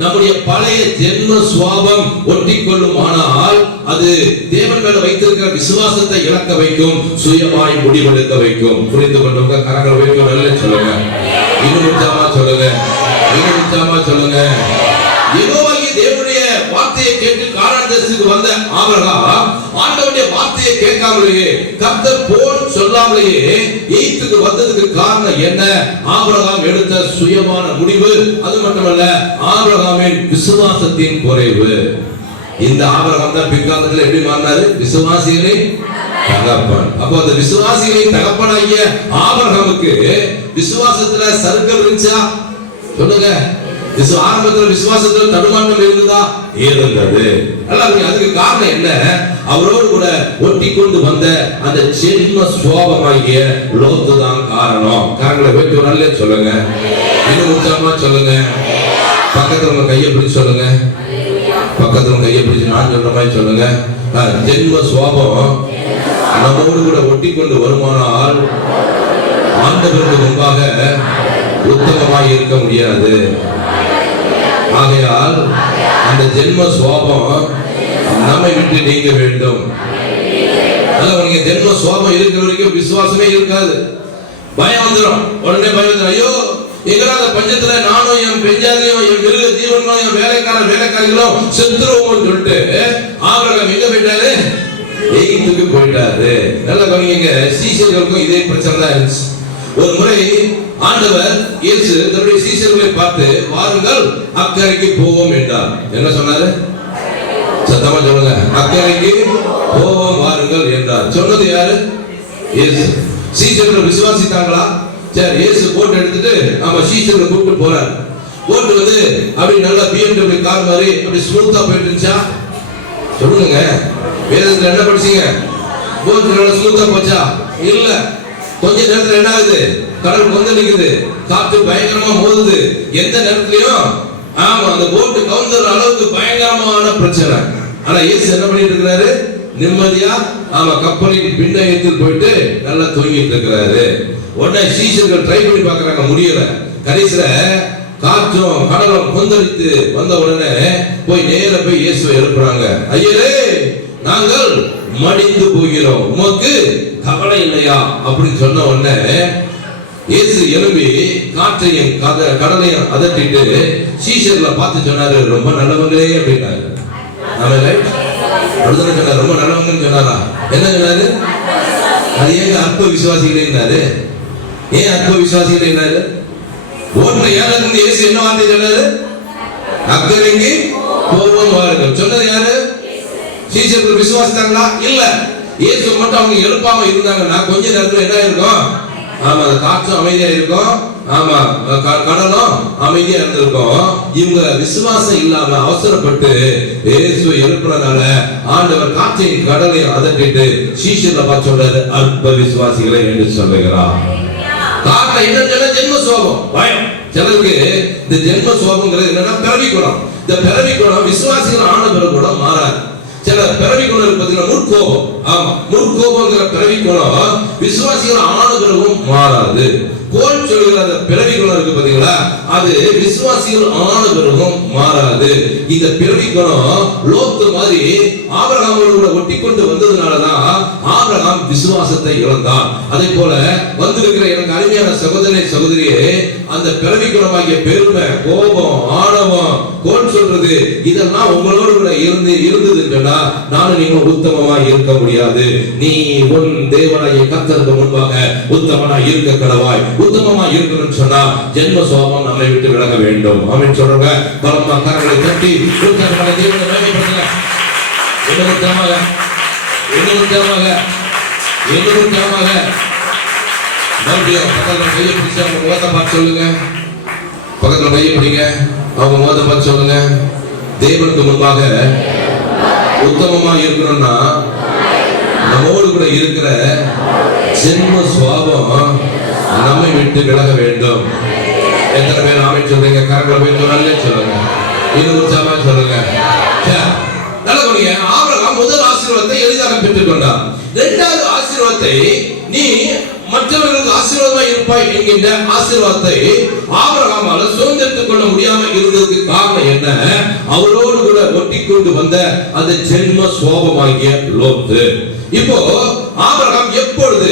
நம்முடைய பழைய ஜென்ம சுவாபம் ஒட்டி கொள்ளுமானால் அது தேவன் மேல வைத்திருக்கிற விசுவாசத்தை இழக்க வைக்கும், சுயமாய் முடிவெடுக்க வைக்கும். புரிந்து கொண்டவங்க கரங்களை வைக்கும். நல்ல சொல்லுங்க, இன்னும் உற்சாகமா சொல்லுங்க, யெகோவாகிய தேவனுடைய வார்த்தையை கேட்டு கானான் தேசத்துக்கு வந்த ஆபிரகாம் ஆண்டவருடைய வார்த்தையை கேட்காமலேயே, கர்த்தர் போன்னு சொல்லாமலேயே எகிப்துக்கு வந்ததுக்கு காரணம் என்ன? ஆபிரகாம் எடுத்த சுயமான முடிவு. அது மட்டுமல்ல, ஆபிரகாமின் விசுவாசத்தின் குறைவு. இந்த ஆபிரகாம் தான் பிற்காலத்தில் எப்படி மாறினாரு? விசுவாசிகளின் தகப்பன். அப்போ அந்த விசுவாசிகளின் தகப்பனாகிய ஆபிரகாமுக்கு விசுவாசத்துல சறுக்கல் இருந்துச்சா? சொல்லுங்க. ஆரம்பத்துல விசுவாசத்துல தடுமாற்றம் இருந்ததா? இருந்தது. அதுக்கு காரணம் என்ன? அவரோடு கூட ஒட்டி கொண்டு வந்த அந்த ஜென்ம சுவாபமாகிய லோத்து தான் காரணம். காரணங்களை வைத்து நல்ல சொல்லுங்க, இன்னும் உற்சாகமா சொல்லுங்க. பக்கத்துல உங்க கையை பிடிச்சு சொல்லுங்க, நான் சொல்ற மாதிரி சொல்லுங்க. ஜென்ம சுவாபம் நம்மோடு கூட ஒட்டி கொண்டு வருமானால் ஆண்டவருக்கு முன்பாக உத்தமமாய் இருக்க முடியாது. ஆகையால் அந்த ஜென்ம சுவாபம் நம்மை விட்டு நீங்க வேண்டும். ஜென்ம சுவாபம் இருக்கிற வரைக்கும் விசுவாசமே இருக்காது. பயம் வந்துடும். உடனே பயம் வந்துடும். ஐயோ, எங்களாத பஞ்சத்துல நானும் என் பெஞ்சாதியும் என் மிருக ஜீவனும் என் வேலைக்காரிகளும் செத்துருவோம்னு சொல்லிட்டு ஆபிரகாம் எங்க போயிட்டாரு? எகிப்துக்கு போயிட்டாரு. நல்ல கவனிங்க, சீஷர்களுக்கும் இதே பிரச்சனை தான் இருந்துச்சு. ஒரு முறை ஆண்டவர் இயேசு தன்னுடைய சீஷர்களை பார்த்து, வாருங்கள் அக்கறைக்கு போவோம் என்றார். என்ன சொன்னாரு? சத்தமா சொல்லுங்க, அக்கறைக்கு போவோம் வாருங்கள் என்றார். சொன்னது யாரு? இயேசு. சீஷர்கள் விசுவாசித்தாங்களா? சரி, இயேசு போட் எடுத்துட்டு ஆமா சீஷர்களை கூப்பிட்டு போறாரு. போட் வந்து அப்படி நல்லா BMW கார் மாதிரி அப்படி ஸ்மூத்தா போயிட்டு இருந்துச்சா? சொல்லுங்க, வேதத்துல என்ன படிச்சீங்க? போட் நல்லா ஸ்மூத்தா போச்சா? இல்ல. கொஞ்ச நேரத்துல என்ன ஆகுது? கடல் கொந்தளிக்குது, காற்று பயங்கரமா மோதுது. எந்த நேரத்திலயும் ஆமா அந்த போட்டு கவுந்தற அளவுக்கு பயங்கரமான பிரச்சனை. ஆனா இயேசு என்ன பண்ணிட்டு இருக்கிறாரு? நிம்மதியா ஆமா கப்பலின் பின்னயத்தில் போயிட்டு நல்லா தூங்கிட்டு இருக்கிறாரு. உடனே சீஷர்கள் ட்ரை பண்ணி பார்க்கறாங்க, முடியல. கடைசியில காற்றும் கடலும் கொந்தளித்து வந்த உடனே போய் நேர போய் இயேசுவை எழுப்புறாங்க. ஐயரே, நாங்கள் மடிந்து போகிறோம், உமக்கு கவலை இல்லையா அப்படின்னு சொன்ன உடனே இயேசு எழும்பி காற்றையும் கடலையும் அதட்டிட்டு சீஷர்களை பார்த்து சொன்னாரு, ரொம்ப நல்லவங்களே அப்படின்னாரு. சொன்னாரு ரொம்ப நல்லவங்கன்னு சொன்னாரா? என்ன சொன்னாரு? அது ஏங்க அற்ப விசுவாசிகளே? ஏன் அற்ப விசுவாசிகளே? ஓட்டுல ஏழு இயேசு என்ன வார்த்தை சொன்னாரு? அக்கறைக்கு போவோம் வாருங்கள் சொன்னது யாரு? சீஷர்கள் விசுவாசித்தாங்களா? இல்ல. இயேசு மட்டும் அவங்க எழுப்பாம இருந்தாங்கன்னா கொஞ்ச நேரத்துல என்ன இருக்கும்? ஆமா காற்றும் அமைதியா இருக்கும், ஆமா கடலும் அமைதியா இருந்திருக்கும். இவங்க விசுவாசம் இல்லாம அவசரப்பட்டு இயேசுவை எழுப்புறதுனால ஆண்டவர் காற்றையும் கடலையும் அதட்டிட்டு சீஷர்களை பார்த்து சொல்றாரு, அற்ப விசுவாசிகளை என்று சொல்லுகிறார். காரணம் என்ன? ஜென்ம சோகம், பயம். சிலருக்கு இந்த ஜென்ம சோகம்ங்கிறது என்னன்னா பிறவி குணம். இந்த பிறவி குணம் விசுவாசிகள் ஆன பிறகு கூட மாறாது. சில பிறவி குணம் இருக்கு, முற்கோபம். ஆமா, முற்கோபங்கிற பிறவி குணம் விசுவாசிகள் ஆன பிறகும் மாறாது. கோல் சொல்லுகிற அந்த பிறவி குணம் இருக்கு பாத்தீங்களா, அது விசுவாசிகள் ஆன பிறகும் மாறாது. இந்த பிறவி குணம் லோத்து மாதிரி ஆபிரகாமோடு கூட ஒட்டி கொண்டு வந்ததுனாலதான் ஆபிரகாம் விசுவாசத்தை இழந்தான். அதே போல வந்திருக்கிற எனக்கு அருமையான சகோதரனே சகோதரியே, அந்த பிறவி குணமாகிய பெருமை, கோபம், ஆணவம், கோல் சொல்றது இதெல்லாம் உங்களோடு கூட இருந்ததுன்னு சொன்னா நானும் நீங்களும் உத்தமமா இருக்க முடியாது. நீ உன் தேவனாகிய கர்த்தருக்கு முன்பாக உத்தமனா இருக்க கடவாய். உத்தமமா இருக்கணும்னு சொன்னா ஜென்ம சோகம் நம்மை விட்டு விலக வேண்டும். ஆமென் சொல்றங்க. பலமா கரங்களை தட்டி உத்தமமான தேவனை மகிமைப்படுத்துங்க. என்னும் மறுபடியும் பக்கத்துல கையை பிடிச்சு அவங்க முகத்தை பார்த்து சொல்லுங்க. பக்கத்துல கையை பிடிங்க, அவங்க முகத்தை பார்த்து சொல்லுங்க. தேவனுக்கு முன்பாக உத்தமமா இருக்கணும்னா நம்மோடு கூட இருக்கிற ஜென்ம சுவாபம் நம்மை விட்டு விலக வேண்டும். எத்தனை பேர் ஆமென் சொல்றீங்க? கரங்களை போய் நல்ல சொல்லுங்க, இன்னும் உற்சாகமா சொல்லுங்க. நல்ல கொண்டீங்க. ஆபிரகாம் முதல் ஆசீர்வாதத்தை எளிதாக பெற்றுக் கொண்டார். இரண்டாவது ஆசீர்வாதத்தை நீ மற்றவர்களுக்கு ஆசீர்வாதமா இருப்பாய் என்கின்ற ஆசீர்வாதத்தை ஆபிரகாமால சுதந்திரத்துக் கொள்ள முடியாம இருந்ததுக்கு காரணம் என்ன? அவரோடு கூட ஒட்டி கொண்டு வந்த அந்த ஜென்ம சுவாபமாகிய லோத்து. இப்போ ஆபிரகாம் எப்பொழுது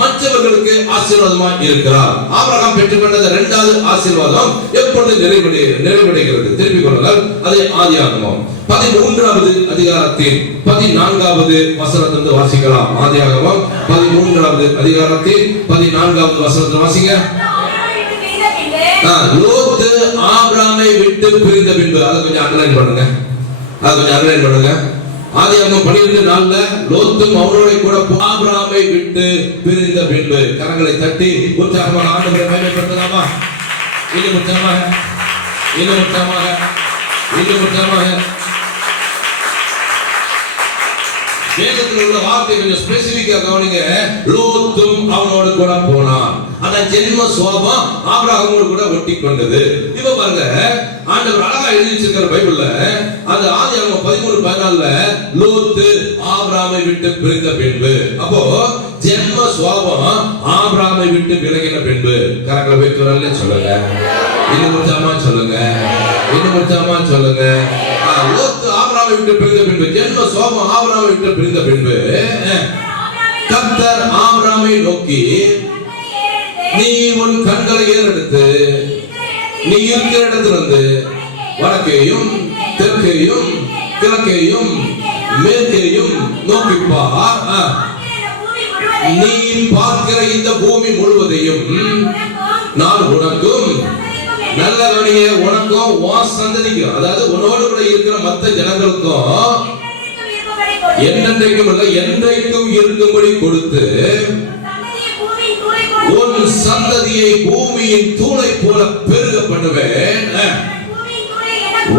மற்றவர்களுக்கு ஆசீர்வாதமா இருக்கிறார்? ஆபிரகாம் பெற்றுக்கொண்ட இரண்டாவது ஆசீர்வாதம் எப்பொழுது நிறைவடைகிறது? திருப்பிக் கொள்ளுங்கள். அது ஆதியாகமம் 13வது அதிகாரத்தின் 14வது வசனத்திலிருந்து வாசிக்கலாம். ஆதியாகமம் 13வது அதிகாரத்தின் 14வது வசனத்தை வாசிங்க. லோத்து ஆபிரகாமை விட்டு பிரிந்த பின்பு, அதை கொஞ்சம் அண்டர்லைன் பண்ணுங்க, ஆதியாகமம் 12:4 லோத்தும் அவரோட கூட ஆபிரகாமை விட்டு பிரிந்த பின்பு. கரங்களை தட்டி உற்சாகமாக ஆண்டவரை மகிமைப்படுத்தலாமா? இன்னும் உற்சாகமாக வேதத்தில் உள்ள வார்த்தை கொஞ்சம் ஸ்பெசிபிக்கா கவனிங்க. லோத்தும் அவனோடு கூட போனான். அந்த ஜென்ம சுவாபம் ஆபிரகாமோடு கூட ஒட்டி கொண்டது. இப்ப பாருங்க, ஆண்டவர் அழகா எழுதி வச்சிருக்கிற பைபிள்ல அந்த ஆதியாகமம் 13:14 லோத்து ஆபிரகாமை விட்டு பிரிந்த பின்பு. அப்போ ஜென்ம சுவாபம் ஆபிரகாமை விட்டு விலகின பின்பு. கரங்களை வைத்து நல்ல சொல்லுங்க, இன்னும் உற்சாகமா சொல்லுங்க. லோத்து ஆபிரகாமை விட்டு பிரிந்த பின்பு, ஜென்ம சுவாபம் ஆபிரகாமை விட்டு பிரிந்த பின்பு கர்த்தர் ஆபிரகாமை நோக்கி, நீ உன் கண்களை ஏறெடுத்து நீ இருக்கிற இடத்திலிருந்து வடக்கையும் தெற்கையும் கிழக்கையும் மேற்கையும் நோக்கி பார். நீ பார்க்கிற இந்த பூமி முழுவதையும் நான் உனக்கும், நல்ல கவனிங்க, உனக்கும் உன் சந்ததிக்கும், அதாவது உன்னோடு கூட இருக்கிற மற்ற ஜனங்களுக்கும் என்றைக்கும் இருக்கும்படி கொடுத்து உன் சந்ததியை பூமியின் தூளை போல பெருக பண்ணுவேன்.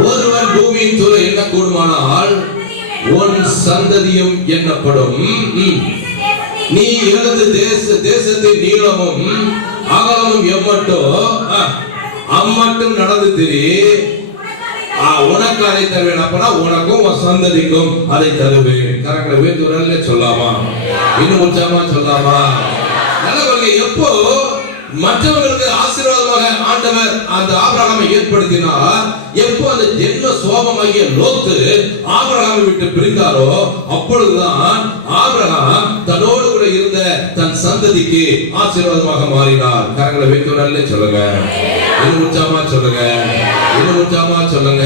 ஒருவன் பூமியின் தூளை எண்ண கூடுமானால் உன் சந்ததியும் எண்ணப்படும். நீ எழுது தேசத்தின் நீளமும் அகலமும் அம்மட்டும் நடந்து திரி. உனக்கு அதை தருவேன். அப்பனா உனக்கும் உன் சந்ததிக்கும் அதை தருவேன். கரங்களை உயர்த்தி சொல்லாமா? இன்னும் உற்சாகமா சொல்லாமா? நல்ல கொள்கை. எப்போ மற்றவர்களுக்கு ஆசீர்வாதமாக ஆண்டவர் அந்த ஆபிரகாமை ஏற்படுத்தினார், எப்போ அந்த ஜென்ம சுவாபமாகிய லோத்து ஆபிரகாமை விட்டு பிரிந்தாரோ அப்பொழுதுதான் ஆபிரகாம் தன்னோடு கூட இருந்த தன் சந்ததிக்கு ஆசீர்வாதமாக மாறினார். கரங்களை வைத்து சொல்லுங்க. இன்னும் உற்சாகமா சொல்லுங்க. இன்னும் உற்சாகமா சொல்லுங்க.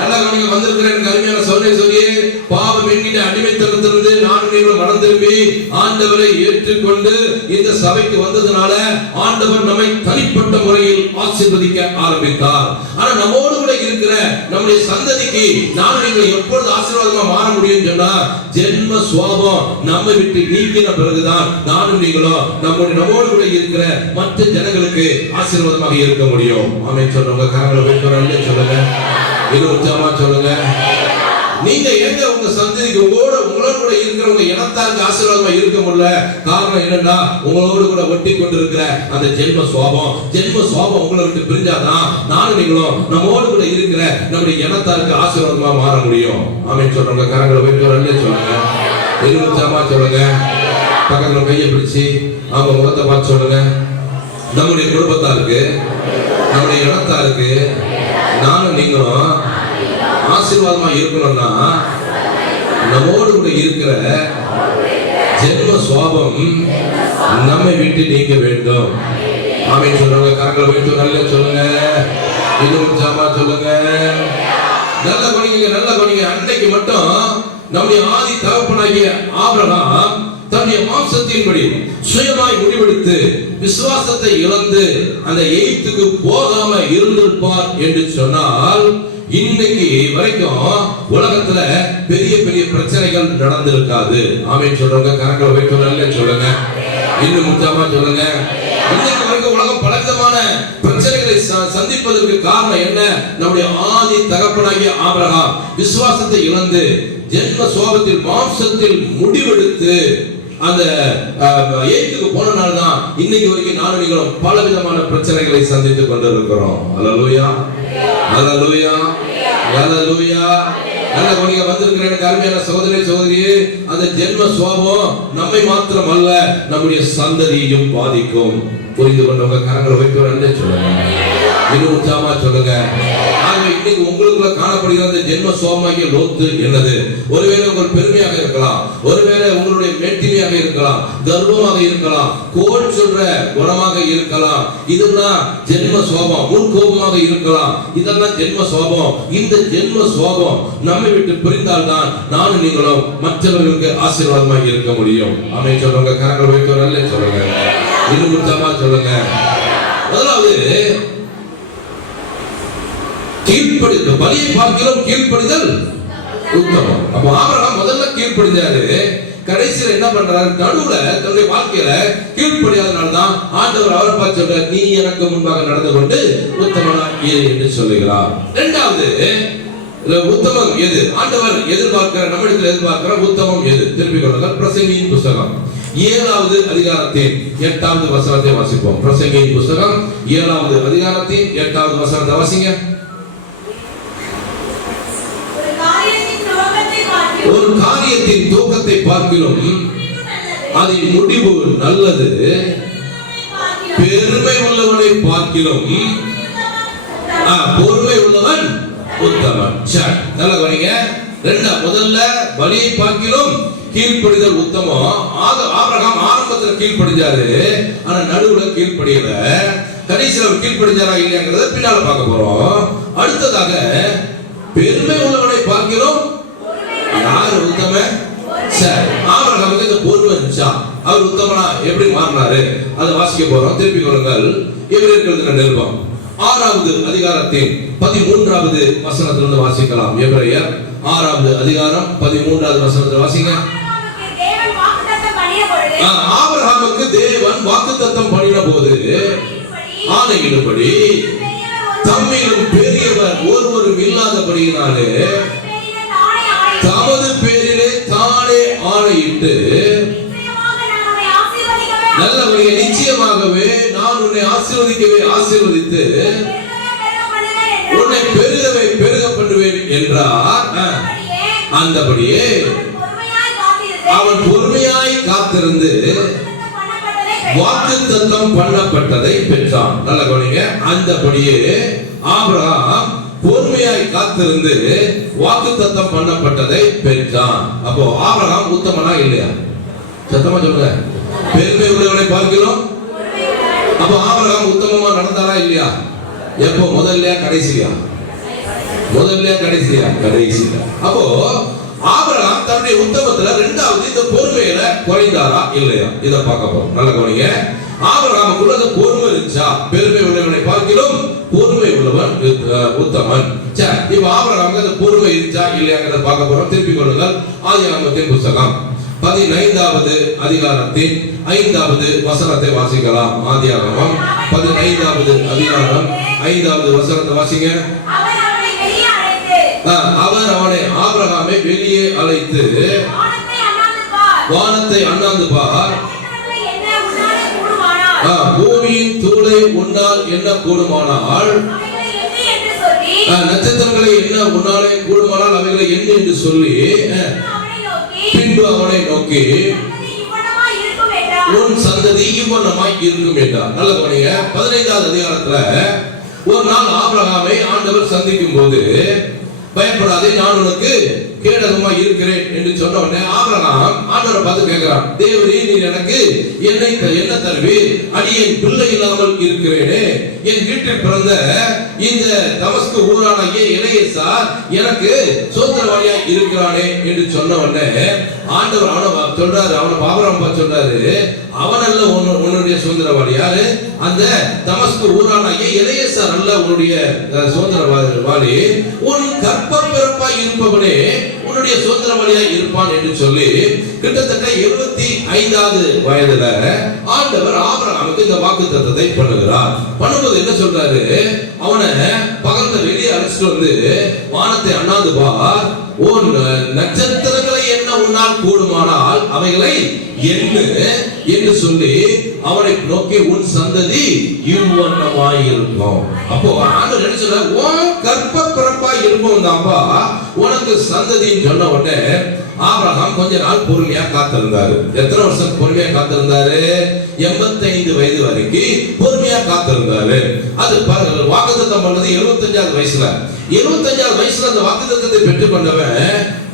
நல்லா கவனிங்க. வந்திருக்கிறேன் அருமையான சோதனை சொல்லியே பாவம் என்கிட்ட அடிமைத்தனத்திலிருந்து நானும் நீங்களும் மனம் திரும்பி ஆண்டவரை ஏற்றுக்கொண்டு இந்த சபைக்கு வந்ததுனால ஆண்டவர் நம்மை தனிப்பட்ட முறையில் ஆசீர்வதிக்க ஆரம்பித்தார். ஆனா நம்மோடு கூட இருக்கிற நம்முடைய சந்ததிக்கு நானும் நீங்கள் எப்பொழுது ஆசீர்வாதமா மாற முடியும் சொன்னா, ஜென்ம சுவாபம் நம்மை விட்டு நீங்கின பிறகுதான் நானும் நீங்களும் நம்மோடு கூட இருக்கிற மற்ற ஜனங்களுக்கு ஆசீர்வாதமாக இருக்க முடியும். ஆமென் சொல்றவங்க கரங்களை வைக்கிறோம் சொல்லுங்க. இது உற்சாகமா சொல்லுங்க. நீங்க எங்க உங்க சந்ததிக்கு உங்களோட கூட இருக்கிறவங்க இனத்தாருக்கு ஆசீர்வாதமா இருக்க முடியல? காரணம் என்னன்னா, உங்களோடு கூட ஒட்டி கொண்டு இருக்கிற அந்த ஜென்ம சுவாபம் உங்களை விட்டு பிரிஞ்சாதான் நானும் நீங்களும் நம்மோடு கூட இருக்கிற நம்முடைய இனத்தாருக்கு ஆசீர்வாதமா மாற முடியும். ஆமென் சொல்றவங்க கரங்களை வைக்கிறோம் சொல்லுங்க. இது உற்சாகமா சொல்லுங்க. பக்கத்துல கையை பிடிச்சு அவங்க முகத்தை பார்த்து சொல்லுங்க. நம்முடைய குடும்பத்தாருக்கு, நம்முடைய இனத்தாருக்கு நானும் நீங்களும் ஆசீர்வாதமா இருக்கணும்னா நம்மோடு கூட இருக்கிற ஜென்ம சுவாபம் நம்மை விட்டு நீங்க வேண்டும். ஆமென் சொல்றவங்க கரங்களை வைத்து நல்லா சொல்லுங்க. இன்னும் உற்சாகமா சொல்லுங்க. நல்ல கொடிங்க. அன்னைக்கு மட்டும் நம்முடைய ஆதி தகப்பனாகிய ஆபிரகாம் தன்னுடைய மாம்சத்தின்படி சுயமாய் முடிவெடுத்து விசுவாசத்தை இழந்து அந்த எகிப்துக்கு போகாம இருந்திருப்பார் என்று சொன்னால், இன்னைக்கு வரைக்கும் உலகத்துல பெரிய பெரிய பிரச்சனைகள் நடந்திருக்காது. ஆமென் சொல்றவங்க கரங்களை வைத்து சொல்லுங்க. இன்னும் முக்கியமா சொல்லுங்க. இன்னைக்கு வரைக்கும் உலகம் பலவிதமான பிரச்சனைகளை சந்திப்பதற்கு காரணம் என்ன? நம்முடைய ஆதி தகப்பனாகிய ஆபிரகாம் விசுவாசத்தை இழந்து ஜென்ம சுவாபத்தில் மாம்சத்தில் முடிவெடுத்து அந்த எகிப்துக்கு போனனால தான் இன்னைக்கு வரைக்கும் நானும் நீங்களும் பல விதமான பிரச்சனைகளை சந்தித்துக் கொண்டிருக்கிறோம். அல்லேலூயா, அல்லேலூயா, அல்லேலூயா. நல்ல கொடிங்க. வந்திருக்கிற அருமையான சகோதரியே, அந்த ஜென்ம சுவாபம் நம்மை மாத்திரம் அல்ல நம்முடைய சந்ததியையும் பாதிக்கும். புரிந்து கொண்டவங்க கரங்களை வைக்கிறோம் சொல்லுங்க. இன்னும் உற்சாகமா சொல்லுங்க. இன்னைக்கு உங்களுக்குள்ள காணப்படுகிற அந்த ஜென்ம சுவாபமாகிய லோத்து என்னது? ஒருவேளை உங்கள் பெருமையாக இருக்கலாம், ஒருவேளை உங்களுடைய மேட்டிமையாக இருக்கலாம், கர்வமாக இருக்கலாம், கோல் சொல்ற குணமாக இருக்கலாம். இதெல்லாம் ஜென்ம சுவாபம். முன்கோபமாக இருக்கலாம். இதெல்லாம் ஜென்ம சுவாபம். இந்த ஜென்ம சுவாபம் நம்மை விட்டு பிரிந்தால்தான் நானும் நீங்களும் மற்றவர்களுக்கு ஆசீர்வாதமாக இருக்க முடியும். ஆமென் சொல்றவங்க கரங்கள் வைத்து நல்ல சொல்லுங்க. இன்னும் உற்சாகமா சொல்லுங்க. முதலாவது பலியை பார்க்கிறோம், கீழ்ப்படிதல் உத்தமம். அப்ப ஆபிரகாம் முதல்ல கீழ்ப்படிஞ்சாரு. கடைசியில என்ன பண்றாரு? நடுவுல தன்னுடைய வாழ்க்கையில கீழ்ப்படியாதனால்தான் ஆண்டவர் அவரை பார்த்து சொல்றார், நீ எனக்கு முன்பாக நடந்து கொண்டு உத்தமனா இரு என்று சொல்லுகிறார். இரண்டாவது உத்தமம் எது? ஆண்டவர் எதிர்பார்க்கிற, நம்மிடத்தில் எதிர்பார்க்கிற உத்தமம் எது? திருப்பிக் கொள்ளுங்கள். பிரசங்கியின் புஸ்தகம் 7வது அதிகாரத்தின் 8வது வசனத்தை வாசிப்போம். பிரசங்கியின் புஸ்தகம் 7வது அதிகாரத்தின் 8வது வசனத்தை வாசிங்க. ஒரு காரியத்தின் துவக்கத்தை பார்க்கிலும் அதன் முடிவு நல்லது, பெருமை உள்ளவனை பார்க்கிலும் பொறுமை உள்ளவன் உத்தமன். நல்ல கவனிங்க. முதல்ல பலியை பார்க்கிலும் கீழ்ப்படிதல் உத்தமம். ஆபிரகாம் ஆரம்பத்தில் கீழ்ப்படிஞ்சாரு, ஆனா நடுவுல கீழ்ப்படியல. கடைசியில் அவர் கீழ்ப்படிஞ்சாரா இல்லையாங்கிறத பின்னால பார்க்க போறோம். அடுத்ததாக பெருமை உள்ளவனை பார்க்கிறோம். யார் உத்தமன்? ஆபிரகாமுக்கு இந்த பொறுமை இருந்துச்சா? அவர் உத்தமனா எப்படி மாறினாரு? அதை வாசிக்க போறோம். திருப்பிக் கொள்ளுங்கள். எபிரேயர் நிருபம் 6வது அதிகாரத்தின் 13வது வசனத்திலிருந்து வாசிக்கலாம். எபிரேயர் 6வது அதிகாரம் 13வது வசனத்தை வாசிங்க. ஆபிரகாமுக்கு தேவன் வாக்குத்தத்தம் பண்ணின போது ஆணையிடும்படி தம்மிலும் பெரியவர் ஒருவரும் இல்லாதபடியினாலே தமது பேரிலே தானே ஆணையிட்டு நல்லவரையை நிச்சயமாகவே நான் உன்னை ஆசீர்வதித்து உன்னை பெருக பண்ணுவேன் என்றார். அந்தபடியே அவன் பொறுமையாய் காத்திருந்து வாக்குத்தத்தம் பண்ணப்பட்டதை பெற்றான். நல்ல கவனிங்க. அந்தபடியே ஆபிரகாம் பொறுமையாய் காத்திருந்து வாக்குத்தத்தம் பண்ணப்பட்டதை பெற்றான். அப்போ ஆபிரகாம் உத்தமனா இல்லையா? சத்தமா சொல்லுங்க. பெருமை உள்ளவனை பார்க்கிறோம். அப்போ ஆபிரகாம் உத்தமமா நடந்தாரா இல்லையா? எப்போ? முதல்லையா கடைசியா? முதல்லையா கடைசியா? கடைசியா. அப்போ ஆபிரகாம் தன்னுடைய உத்தமத்துல இரண்டாவது இந்த பொறுமையில குறைந்தாரா இல்லையா? இத பார்க்க போறோம். நல்ல கவனிங்க. ஆபிரகாமுக்குள்ள அந்த பொறுமை இருந்துச்சா? பெருமை உள்ளவனை பார்க்கிறோம், பொறுமை உள்ளவன் உத்தமன். சரி, இப்ப ஆபிரகாமுக்கு அந்த பொறுமை இருந்துச்சா இல்லையாங்கிறத பார்க்க போறோம். திருப்பிக் கொள்ளுங்கள். ஆதியாகமத்தின் புத்தகம் 15வது அதிகாரத்தின் 5வது வசனத்தை வாசிக்கலாம். ஆதியாகமம் 15வது அதிகாரம் 5வது வசனத்தை வாசிங்க. அவர் அவனை ஆபிரகாமை வெளியே அழைத்து வானத்தை அண்ணாந்து பார், பூமியின் தூளை உன்னால் என்ன கூடுமானால், நட்சத்திரங்களை என்ன உன்னாலே கூடுமானால் அவைகளை என்ன என்று சொல்லி பின்பு அவனை நோக்கி உன் சந்ததி இவ்வண்ணமாய் இருக்கும் என்றார். நல்ல கவனிங்க. 15வது அதிகாரத்துல ஒரு நாள் ஆபிரகாமை ஆண்டவர் சந்திக்கும் போது பயப்படாதே, நான் உனக்கு கேடகமா இருக்கிறேன் என்று சொன்ன உடனே ஆபிரகாம் ஆண்டவரை பார்த்து கேட்கிறான், தேவரே நீர் எனக்கு என்ன தருவீர்? அடியேன் பிள்ளை இல்லாமல் இருக்கிறேனே, என் வீட்டில் பிறந்த இந்த தமஸ்கு ஊரானாகிய எலியாசார் எனக்கு சோதரவாளியா இருக்கிறானே என்று சொன்ன உடனே ஆண்டவர் அவனை சொல்றாரு, ஆபிரகாம் சொல்றாரு, அவன் அல்ல உன்னுடைய சுதந்திரவாளி. யாரு? அந்த தமஸ்கு ஊரானாகிய எலியாசார் அல்ல உன்னுடைய சுதந்திரவாளி, உன் கற்ப பிறப்பாய் இருப்பவனே உன்னுடைய சுதந்திரவாளியாய் இருப்பான் என்று சொல்லி கிட்டத்தட்ட 75வது வயதுல ஆண்டவர் ஆபிரகாமுக்கு இந்த வாக்குத்தத்தத்தை பண்ணுகிறார். பண்ணும்போது என்ன சொல்றாரு? அவனை பகல்ல வெளியே அழைச்சிட்டு வந்து வானத்தை அண்ணாந்து பார், உன் நட்சத்திரங்களை என்ன உன்னால் கூடுமானால் அவைகளை எண்ணு என்று சொல்லி அவனை நோக்கி உன் சந்ததி இவ்வண்ணமாய் இருக்கும். அப்போ ஆண்டவர் என்ன சொல்றாரு? உன் கற்ப பிறப்பாய் இருப்பவன் தான்ப்பா உனக்கு சந்ததின்னு சொன்ன உடனே ஆபிரகாம் கொஞ்ச நாள் பொறுமையா காத்திருந்தாரு. எத்தனை வருஷம் பொறுமையா காத்திருந்தாரு? 85 வயது வரைக்கும் பொறுமையா காத்திருந்தாரு. அது வாக்குத்தத்தம் பண்ணது 75வது வயசுல. 75வது வயசுல அந்த வாக்குத்தத்தத்தை பெற்றுக் கொண்டவன்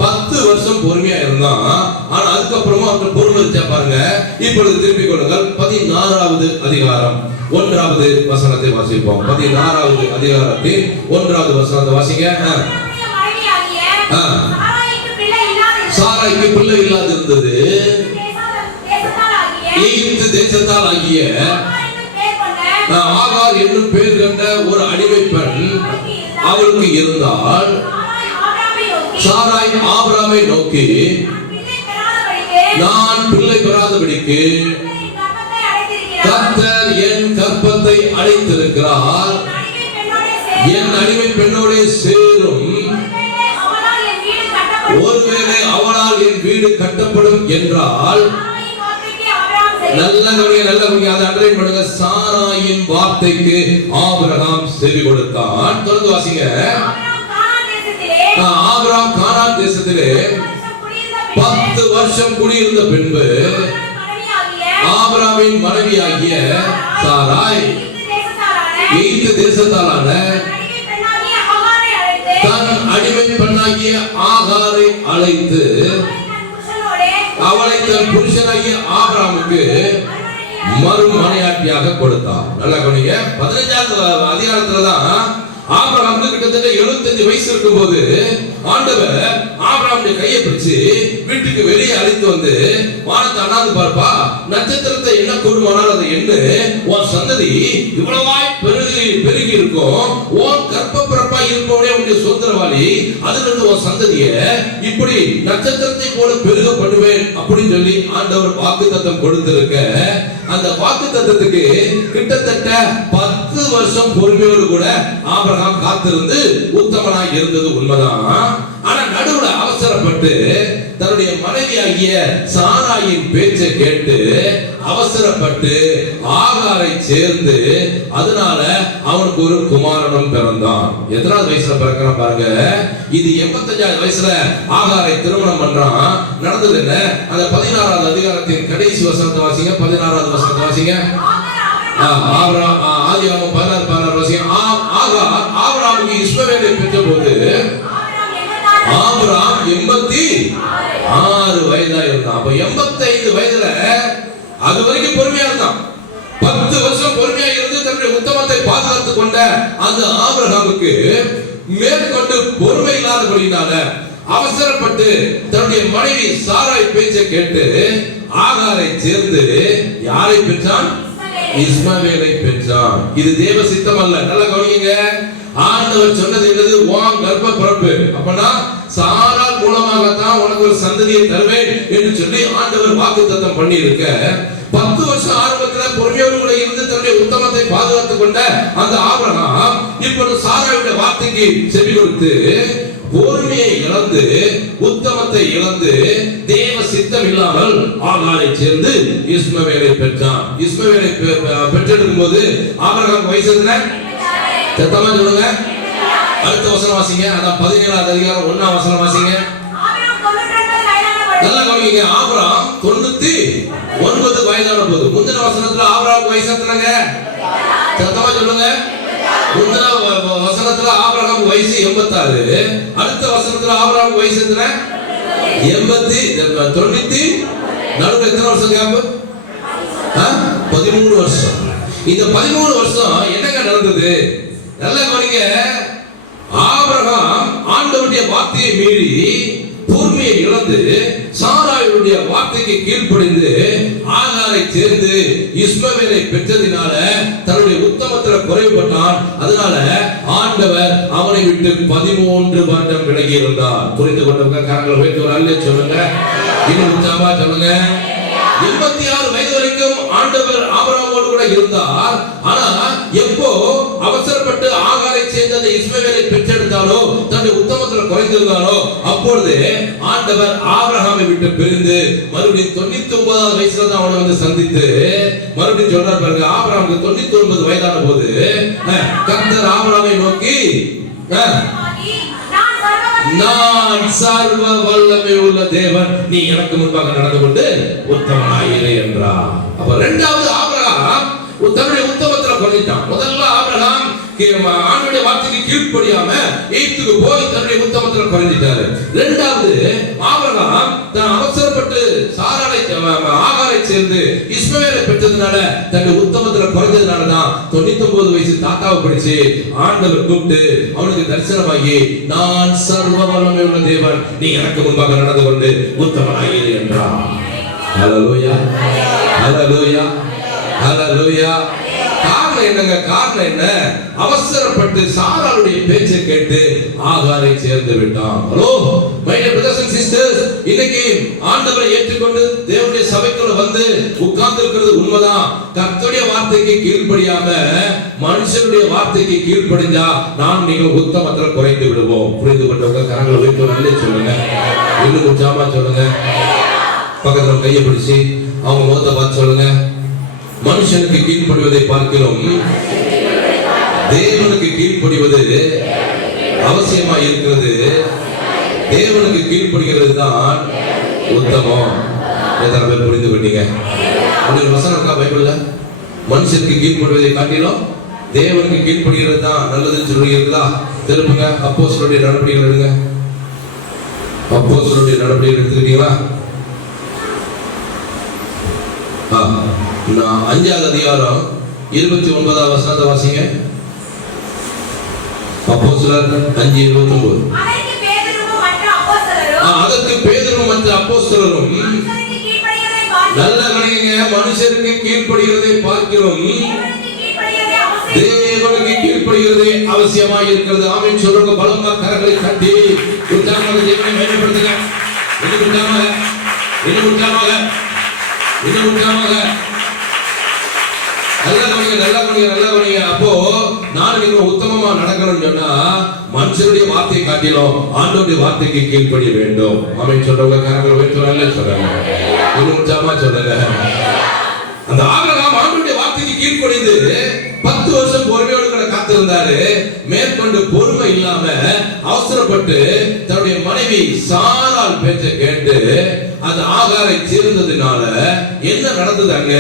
10 வருஷம் பொறுமையா இருந்தான். ஆனா அதுக்கப்புறமா அவன் பொறுமை வச்சா பாருங்க. இப்பொழுது திருப்பிக் கொள்ளுங்கள். 16வது அதிகாரம் 1வது வசனத்தை வாசிப்போம். 16வது அதிகாரத்தில் 1வது வசனத்தை வாசிங்க. சாராய்க்கு பிள்ளை இல்லாது இருந்தது. எகிப்து தேசத்தால் ஆகிய ஆகார் என்னும் பெயர் கொண்ட ஒரு அடிமை பெண் அவளுக்கு இருந்தால், சாராய் ஆபிரகாமை நோக்கி நான் பிள்ளை பெறாதபடிக்கு கர்த்தர் என் கற்பத்தை அடைத்திருக்கிறார், என் அடிமை பெண்ணோட சேரும், ஒருவேளை அவளால் என் வீடு கட்டப்படும் என்றால், நல்ல கவனிங்க, அதை அண்டர்லைன் பண்ணுங்க. சாராயின் வார்த்தைக்கு ஆபிரகாம் செவி கொடுத்தான். தொடர்ந்து வாசிங்க. ஆபிரகாம் கானான் தேசத்திலே 10 வருஷம் குடியிருந்த பின்பு ஆபிரகாமின் மனைவியாகிய சாராய் எகிப்து தேசத்தாலான தன் அடிமை பெண்ணாகிய ஆகாரை அழைத்து அவளை தன் புருஷனாகிய ஆபிரகாமுக்கு மறுமனையாட்டியாக கொடுத்தார். நல்லா கவனிங்க. 15வது அதிகாரத்துலதான் ஆபிரகாம் கிட்டத்தட்ட 75 வயசு இருக்கும் போது ஆண்டவர் ஆபிரகாமுடைய கையை பிடிச்சு வீட்டுக்கு வெளியே அழைத்து வந்து வானத்தை அண்ணாந்து பார்ப்பா, நட்சத்திரத்தை என்ன கூடுமானால் அதை எண்ணு, உன் சந்ததி இவ்வளவாய் பெருகி இருக்கும், உன் கற்ப பிறப்பா உத்தமமாய் இருப்பவனே உன்னுடைய சுதந்திரவாளி, அதிலிருந்து உன் சந்ததியை இப்படி நட்சத்திரத்தை போல பெருக பண்ணுவேன் அப்படின்னு சொல்லி ஆண்டவர் வாக்குத்தத்தம் கொடுத்திருக்க, அந்த வாக்குத்தத்தத்துக்கு கிட்டத்தட்ட 10 வருஷம் பொறுமையோடு கூட ஆபிரகாம் காத்திருந்து உத்தமனாய் இருந்தது உண்மைதான். ஆனா நடுவுல அவசரப்பட்டு தன்னுடைய மனைவியாகிய சாராயின் பேச்சை கேட்டு அவசரப்பட்டு ஆகாரை சேர்ந்து, அதனால அவனுக்கு ஒரு குமாரனும் பிறந்தான். எத்தனாவது வயசுல பிறக்கிறான் பாருங்க. இது 85வது வயசுல ஆகாரை திருமணம் பண்றான். நடந்தது என்ன? அந்த 16வது அதிகாரத்தின் கடைசி வசனத்தை வாசிங்க. 16வது வசனத்தை வாசிங்க. ஆதியாகமம் 16 வாசிங்க. ஆபிரகாமுக்கு இஸ்மவேலை பெற்ற போது ஆபிரகாம் 86 வயதா இருந்தான். அப்ப 85 வயதுல அது வரைக்கும் பொறுமையா இருந்தான். 10 வருஷம் பொறுமையா இருந்து தன்னுடைய உத்தமத்தை பாதுகாத்துக் கொண்ட அந்த ஆபிரகாமுக்கு மேற்கொண்டு பொறுமை இல்லாதபடினால அவசரப்பட்டு தன்னுடைய மனைவி சாராய் பேச்சை கேட்டு ஆகாரை சேர்ந்து யாரை பெற்றான்? இஸ்மவேலை பெற்றான். இது தேவ சித்தம் அல்ல. நல்லா கவனிங்க. ஆண்டவர் சொன்னது என்னது? உன் கர்ப்ப பிறப்பு. அப்பனா சாராள் மூலமாகத்தான் உனக்கு ஒரு சந்ததியை தருவேன் என்று சொல்லி ஆண்டவர் வாக்குத்தத்தம் பண்ணி இருக்க, 10 வருஷம் ஆரம்பத்துல பொறுமையோடு கூட இருந்து தன்னுடைய உத்தமத்தை பாதுகாத்துக் கொண்ட அந்த ஆபிரகாம் இப்பொழுது சாராளுடைய வார்த்தைக்கு செவி கொடுத்து பொறுமையை இழந்து உத்தமத்தை இழந்து தேவ சித்தம் இல்லாமல் ஆகாரை சேர்ந்து இஸ்மவேலை பெற்றான். இஸ்மவேலை பெற்றெடுக்கும் போது ஆபிரகாம் வயசு என்ன? சத்தமா சொல்லுங்க. அடுத்த வசனம் வாசிங்க. அதான் 17வது அதிகாரம் 1ஆம் வசனம் வாசிங்க. நல்லா கவனிங்க. ஆபிரகாம் 99 வயதான போது, முந்தின வசனத்துல ஆபிரகாம் வயசு எத்தனைங்க? சத்தமா சொல்லுங்க. முந்தின வசனத்துல ஆபிரகாம் வயசு 86. அடுத்த வசனத்துல ஆபிரகாம் வயசு எத்தனை? 90. நடுவுல எத்தனை வருஷம் கேப்? 13 வருஷம். இந்த 13 வருஷம் என்னங்க நடந்தது? நல்லா கவனிங்க. ஆபிரகாம் ஆண்டவருடைய வார்த்தையை மீறி பொறுமையை இழந்து சாராயுடைய வார்த்தைக்கு கீழ்ப்படிந்து ஆகாரை சேர்ந்து இஸ்மவேலை பெற்றதினால தன்னுடைய உத்தமத்தில் குறைவுபட்டான். அதனால ஆண்டவர் அவனை விட்டு 13 வருடம் விலகி இருந்தார். புரிந்து கொண்டவங்க கரங்களை வைத்து ஒரு அல்ல சொல்லுங்க. இன்னும் உற்சாகமா சொல்லுங்க. 86 வயது வரைக்கும் ஆண்டவர் ஆபிரகாமோடு கூட இருந்தார். ஆனா எப்போ அவசரப்பட்டு ஆகாரை சேர்ந்த இஸ்மவேலை பெற்றெடுத்தாலோ தன்னுடைய உத்தமத்தில் குறைந்திருந்தாலோ அப்பொழுது ஆண்டவர் ஆபிரகாமை விட்டு பிரிந்து மறுபடியும் 99வது வயசுல தான் அவனை வந்து சந்தித்து மறுபடியும் சொல்றார் பாருங்க. ஆபிரகாமுக்கு 99 வயதான போது கர்த்தர் ஆபிரகாமை நோக்கி நான் சர்வ வல்லமை உள்ள தேவன், நீ எனக்கு முன்பாக நடந்து கொண்டு உத்தமனாயிரு என்றார். அப்ப இரண்டாவது ஆபிரகாம் தன்னுடைய உத்தமத்தில் குறைஞ்சிட்டான். முதல்ல ஆபிரகாம் ஆண்டவருடைய வார்த்தைக்கு கீழ்ப்படியாம எகிப்துக்கு போய் தன்னுடைய உத்தமத்தில் குறைஞ்சிட்டாரு. இரண்டாவது ஆபிரகாம் தான் அவசரப்பட்டு சாராளை ஆகாரை சேர்ந்து இஸ்மவேலை பெற்றதுனால தன்னுடைய உத்தமத்தில் குறைஞ்சதுனால தான் 99 வயசு தாத்தாவை பிடிச்சு ஆண்டவர் கூப்பிட்டு அவனுக்கு தரிசனமாகி நான் சர்வ வல்லமை உள்ள தேவன், நீ எனக்கு முன்பாக நடந்து கொண்டு உத்தமனாயிரு என்றார். ஹல்லேலூயா, ஹல்லேலூயா, ஹல்லேலூயா. காரணம் என்னங்க? காரணம் என்ன? அவசரப்பட்டு சாராளுடைய பேச்சை கேட்டு ஆகாரை சேர்ந்து விட்டான். Hello my dear brothers and sisters, இன்னைக்கு ஆண்டவரை ஏற்றுக்கொண்டு தேவனுடைய சபைக்குள்ள வந்து உட்கார்ந்து இருக்கிறது உண்மைதான். கர்த்தருடைய வார்த்தைக்கு கீழ்ப்படியாம மனுஷனுடைய வார்த்தைக்கு கீழ்ப்படிஞ்சா நான் நீங்க உத்தமத்தில் குறைந்து விடுவோம். புரிந்து கொண்டவங்க கரங்களை வைத்து சொல்லுங்க. இன்னும் உற்சாகமா சொல்லுங்க. பக்கத்துல கையை பிடிச்சி அவங்க முகத்தை பார்த்து சொல்லுங்க. மனுஷனுக்கு கீழ்ப்படிவதை பார்க்கிறோம், தேவனுக்கு கீழ்ப்படிவது அவசியமா இருக்கிறது. தேவனுக்கு கீழ்ப்படுகிறது தான் உத்தமம். எத்தனை பேர் புரிந்து கொண்டீங்க? அப்படி வசனம் இருக்கா பைபிள்ல? மனுஷனுக்கு கீழ்ப்படுவதை காட்டிலும் தேவனுக்கு கீழ்ப்படுகிறது தான் நல்லதுன்னு சொல்லுகிறீர்களா? திருப்புங்க அப்போஸ்தலருடைய நடவடிக்கைகள் எடுங்க. அப்போஸ்தலருடைய நடவடிக்கைகள் எடுத்துக்கிட்டீங்களா? 5வது அதிகாரம் 29வது வசனத்தை வாசிங்க. அப்போஸ்தலர் 5:29. அதற்கு பேதுருவும் மற்ற அப்போஸ்தலரும் நல்ல மனுஷருக்கு கீழ்ப்படுகிறதை பார்க்கிறோம், தேவனுக்கு கீழ்ப்படுகிறது கீழ்ப்படிகிறது அவசியமா இருக்கிறது. ஆமென் சொல்றவங்க பலமா கரங்களை தட்டி உற்சாகமாக தேவனை மேம்படுத்துங்க. இன்னும் உற்சாகமாக, இன்னும் உற்சாகமாக, இன்னும் உற்சாகமாக. நல்லா கவனிங்க, நல்லா கவனிங்க, நல்லா கவனிங்க. அப்போ நான் நீங்க உத்தமமா நடக்கணும்னு சொன்னா மனுஷனுடைய வார்த்தையை காட்டிலும் ஆண்டவருடைய வார்த்தைக்கு கீழ்ப்படிய வேண்டும். ஆமென் சொல்றவங்க கரங்களை உயர்த்துறாங்க சொல்றாங்க. இன்னும் உற்சாகமா சொல்லுங்க. அந்த ஆபிரகாம் ஆண்டவருடைய வார்த்தைக்கு கீழ்ப்படிந்து 10 வருஷம் பொறுமையோடு காத்திருந்தாரு. மேற்கொண்டு பொறுமை இல்லாம அவசரப்பட்டு தன்னுடைய மனைவி சாராள் பேச்சை கேட்டு அந்த ஆகாரை சேர்ந்ததுனால என்ன நடந்தது? அங்க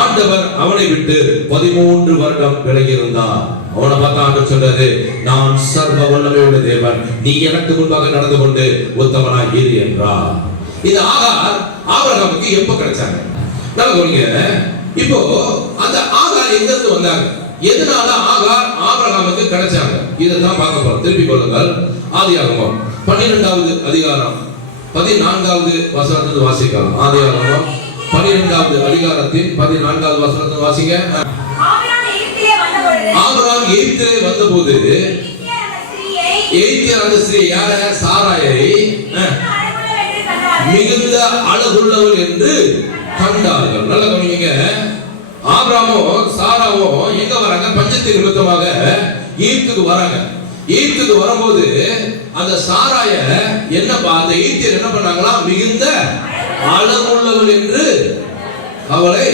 ஆண்டவர் அவனை விட்டு 13 வருடம் விலகி இருந்தார். அவனை பார்த்து ஆண்டவர் சொல்றாரு, நான் சர்வ வல்லமையுள்ள தேவன், நீ எனக்கு முன்பாக நடந்து கொண்டு உத்தமனாய் இரு என்றார். இது ஆகார் ஆபிரகாமுக்கு எப்ப கிடைச்சாங்க? இப்போ அந்த ஆகார் எங்க இருந்து வந்தாங்க? எதனால ஆகார் ஆபிரகாமுக்கு கிடைச்சாங்க? இதைத்தான் பார்க்க போறோம். திருப்பி கொள்ளுங்கள். ஆதியாகமம் 12வது அதிகாரம் 14வது வசனத்தை வாசிக்கலாம். ஆதியாகமம் 12வது அதிகாரத்தின் 14வது வசனத்தை வாசிங்க. ஆபிரகாம் எகிப்திலே வந்தபோது எகிப்தியர் அந்த ஸ்திரீ யார? சாராயை மிகுந்த அழகுள்ளவள் என்று கண்டார்கள். நல்ல கவனிங்க. ஆபிரகாமோ சாராவோ எங்க வராங்க? பஞ்சத்தின் நிமித்தமாக ஈர்த்துக்கு வராங்க. ஈர்த்துக்கு வரும்போது அந்த சாராய என்ன அந்த ஈர்த்தியர் என்ன பண்ணாங்களா? மிகுந்த அழகுள்ளவள் என்று அவளை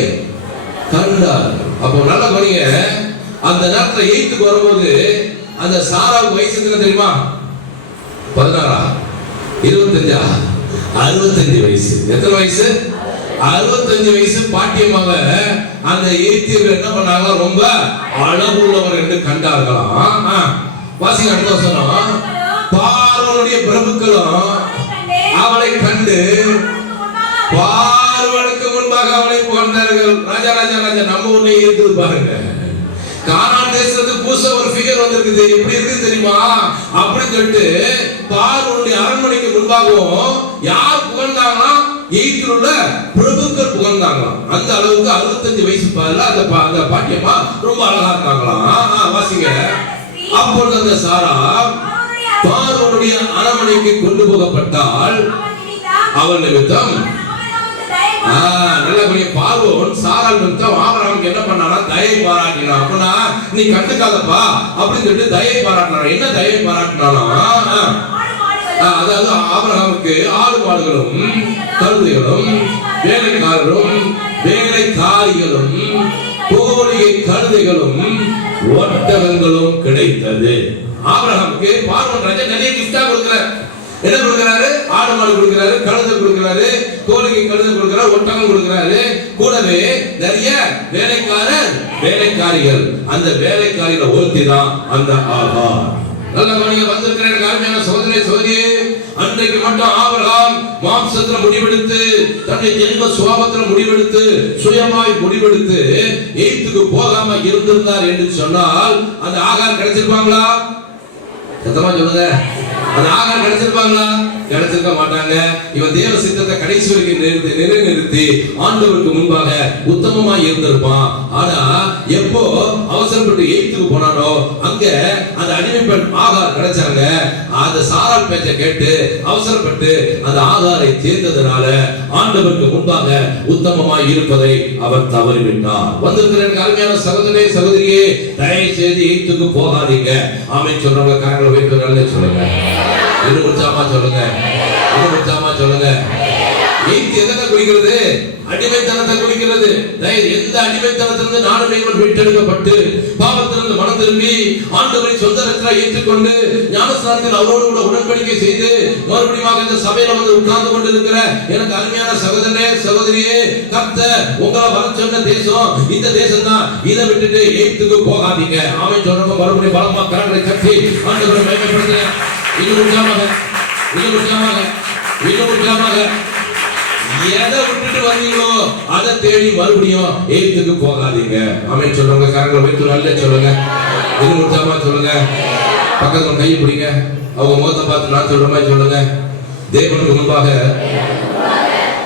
கண்டார்கள். அப்போ நல்ல கவனிங்க. அந்த நேரத்துல ஈர்த்துக்கு வரும்போது அந்த சாராவுக்கு வயசு என்ன தெரியுமா? 16, 25, 65 வயசு. எத்தனை வயசு? 65 வயசு. பாட்டியமாக அந்த எகிப்தியர்கள் என்ன பண்ணாங்க? ரொம்ப அழகுள்ளவர் என்று கண்டார்களாம். வாசிங்க அடுத்த வசனம். பார்வோனுடைய பிரபுக்களும் அவளை கண்டு பார்வனுக்கு முன்பாக அவளை புகழ்ந்தார்கள். ராஜா ராஜா ராஜா நம்ம ஊர்ல இருக்குது பாருங்க. கானான் தேசத்துக்கு புதுசா ஒரு ஃபிகர் வந்திருக்குது. எப்படி இருக்கு தெரியுமா? அப்படின்னு சொல்லிட்டு பார்வோனுடைய அரண்மனைக்கு முன்பாகவும் யார் புகழ்ந்தாங்கன்னா எகிப்தில் உள்ள பிரபுக்கள் புகழ்ந்தாங்களாம். அந்த அளவுக்கு 65 வயசு அந்த பாட்டியம்மா ரொம்ப அழகா இருக்காங்களாம். வாசிங்க. அப்பொழுது அந்த சாரா பார்வோனுடைய அரண்மனைக்கு கொண்டு போகப்பட்டால் அவள் நிமித்தம் நல்ல பார்வோன் சாராள் நிமித்தம் ஆபிரகாமுக்கு என்ன பண்ணானா? தயை பாராட்டினா. அப்படின்னா நீ கண்டுக்காதப்பா அப்படின்னு சொல்லிட்டு தயை பாராட்டினா. என்ன தயை பாராட்டினானா? அதாவது ஆபிரகாமுக்கு ஆடு மாடுகளும் கழுதைகளும் வேலைக்காரரும் வேலைக்காரிகளும் கோழிகை கழுதைகளும் ஒட்டகங்களும் கிடைத்தது. ஆபிரகாமுக்கு பார்வோன் ராஜா நிறைய கிஃப்டா கொடுக்கிறார். என்ன கொடுக்கிறாரு? ஆடு மாடு கொடுக்கிறாரு, கழுதை கொடுக்கிறாரு, கோழிகை கழுதை கொடுக்கிறாரு, ஒட்டகம் கொடுக்கிறாரு. கூடவே நிறைய வேலைக்காரர் வேலைக்காரிகள். அந்த வேலைக்காரியில ஒருத்தி தான் அந்த ஆகார். நல்ல கவனிங்க. வந்திருக்கிற அருமையான சகோதரனே சகோதரியே, அன்றைக்கு மட்டும் ஆபிரகாம் மாம்சத்துல முடிவெடுத்து தன்னுடைய ஜென்ம சுபாவத்துல முடிவெடுத்து சுயமாய் முடிவெடுத்து எகிப்துக்கு போகாம இருந்திருந்தார் என்று சொன்னால் அந்த ஆகார் கிடைச்சிருப்பாங்களா? சத்தமா சொல்லுங்க. அந்த ஆகார் கிடைச்சிருப்பாங்களா? கிடைச்சிருக்க மாட்டாங்க. இவன் தேவ சித்தத்தை கடைசி வரைக்கும் நிலைநிறுத்தி ஆண்டவருக்கு முன்பாக உத்தமமா இருந்திருப்பான். ஆனா எப்போ அவசரப்பட்டு எகிப்துக்கு போனானோ அங்க அந்த அடிமை பெண் ஆகார் கிடைச்சாங்க. அந்த சாராள் பேச்சை கேட்டு அவசரப்பட்டு அந்த ஆகாரை தேர்ந்ததுனால ஆண்டவருக்கு முன்பாக உத்தமமா இருப்பதை அவர் தவறிவிட்டார். வந்திருக்கிற அருமையான சகோதரனே சகோதரியே, தயவு செய்து எகிப்துக்கு போகாதீங்க. ஆமென் சொல்றவங்க கரங்களை வைத்து நல்ல சொல்லுங்க. இன்னும் உற்சாகமா சொல்லுங்க. இன்னும் உற்சாகமா சொல்லுங்க. எகிப்து எதை குறிக்கிறது? அடிமைத்தனத்தை குறிக்கிறது. எந்த அடிமைத்தனத்திலிருந்து நானும் நீங்கள் மீட்டெடுக்கப்பட்டு பாவத்திலிருந்து மனம் திரும்பி ஆண்டவரை சொந்த ரட்சகராக ஏற்றுக்கொண்டு ஞானஸ்நானத்தில் அவரோடு கூட உடன்படிக்கை செய்து மறுபடியும் இந்த சபையில வந்து உட்கார்ந்து கொண்டு இருக்கிற எனக்கு அருமையான சகோதரனே சகோதரியே, கர்த்தர் உங்களை வர சொன்ன தேசம் இந்த தேசம் தான். இதை விட்டுட்டு எகிப்துக்கு போகாதீங்க. ஆமென் சொல்றப்ப மறுபடியும் பலமா கரங்களை கட்டி ஆண்டவரை மகிமைப்படுத்துங்க. இன்னும் உற்சாகமாக, இன்னும் உற்சாகமாக, இன்னும் உற்சாகமாக. எதை விட்டுட்டு வந்தீங்களோ அதை தேடி மறுபடியும் எகிப்துக்கு போகாதீங்க. ஆமென் சொல்லுங்க. கரங்களை வைத்து நல்ல சொல்லுங்க. இன்னும் உற்சாகமா சொல்லுங்க. பக்கத்துல கை பிடிங்க. அவங்க முகத்தை பார்த்து நான் சொல்ற மாதிரி சொல்லுங்க. தேவனுக்கு முன்பாக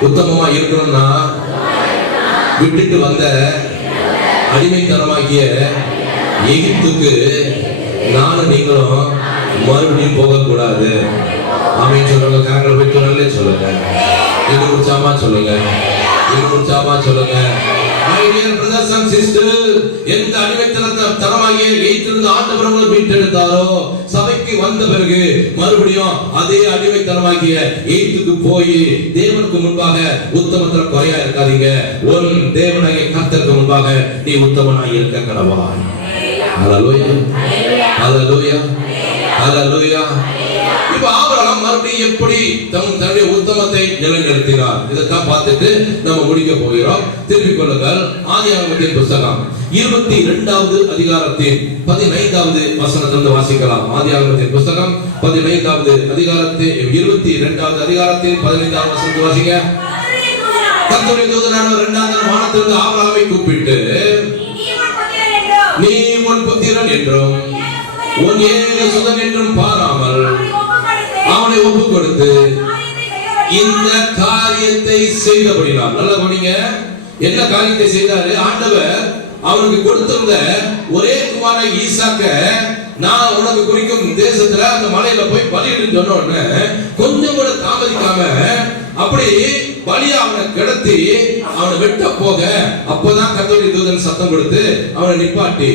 உத்தமமா இருக்கணும்னா விட்டுட்டு வந்த அடிமைத்தனமாகிய எகிப்துக்கு நானும் நீங்களும் மறுபடியும் போகக்கூடாது. ஆமென் சொல்லுங்க. கரங்களை போய் நல்லே சொல்லுங்க. இன்னும் உற்சாகமா சொல்லுங்க. இன்னும் உற்சாகமா சொல்லுங்க. My dear brothers and sisters, எந்த அடிமைத்தனமாகிய எகிப்திலிருந்து ஆண்டவர் உங்களை மீட்டெடுத்தாரோ, சபைக்கு வந்த பிறகு மறுபடியும் அதே அடிமைத்தனமாகிய எகிப்துக்கு போய் தேவனுக்கு முன்பாக உத்தமத்தில் குறையா இருக்காதீங்க. உன் தேவனாகிய கர்த்தருக்கு முன்பாக நீ உத்தமனாய் இருக்க கடவா. ஹல்லேலூயா, ஹல்லேலூயா, ஹல்லேலூயா. இப்ப ஆபிரகாம் மறுபடியும் எப்படி தன்னுடைய உத்தமத்தை நிலைநிறுத்தினார், இதைத்தான் பார்த்துட்டு நம்ம முடிக்க போகிறோம். திருப்பிக் கொள்ளுங்கள். ஆதியாகமத்தின் புத்தகம் 22வது அதிகாரத்தின் 15வது வசனத்திலிருந்து வாசிக்கலாம். ஆதியாகமத்தின் புத்தகம் 15வது அதிகாரத்தின் 22வது அதிகாரத்தின் 15வது வசனத்தை வாசிங்க. கர்த்தருடைய தூதனானவர் இரண்டாவது வானத்திலிருந்து ஆபிரகாமை கூப்பிட்டு, நீ உன் புத்திரன் என்றும் உன் ஏக சுதன் என்றும் பாராமல் அவனை ஒப்பு கொடுத்து இந்த காரியத்தை செய்தபடினார். நல்லா கவனிங்க. என்ன காரியத்தை செய்தாரு? ஆண்டவர் அவனுக்கு கொடுத்திருந்த ஒரே குமாரன் ஈசாக்க நான் உனக்கு குறிக்கும் தேசத்துல அந்த மலையில போய் பலியிட்டு சொன்ன உடனே கொஞ்சம் கூட தாமதிக்காம அப்படி பலியை அவனை கிடத்தி அவனை வெட்ட போக, அப்பதான் கர்த்தருடைய தூதன் சத்தம் கொடுத்து அவனை நிப்பாட்டி,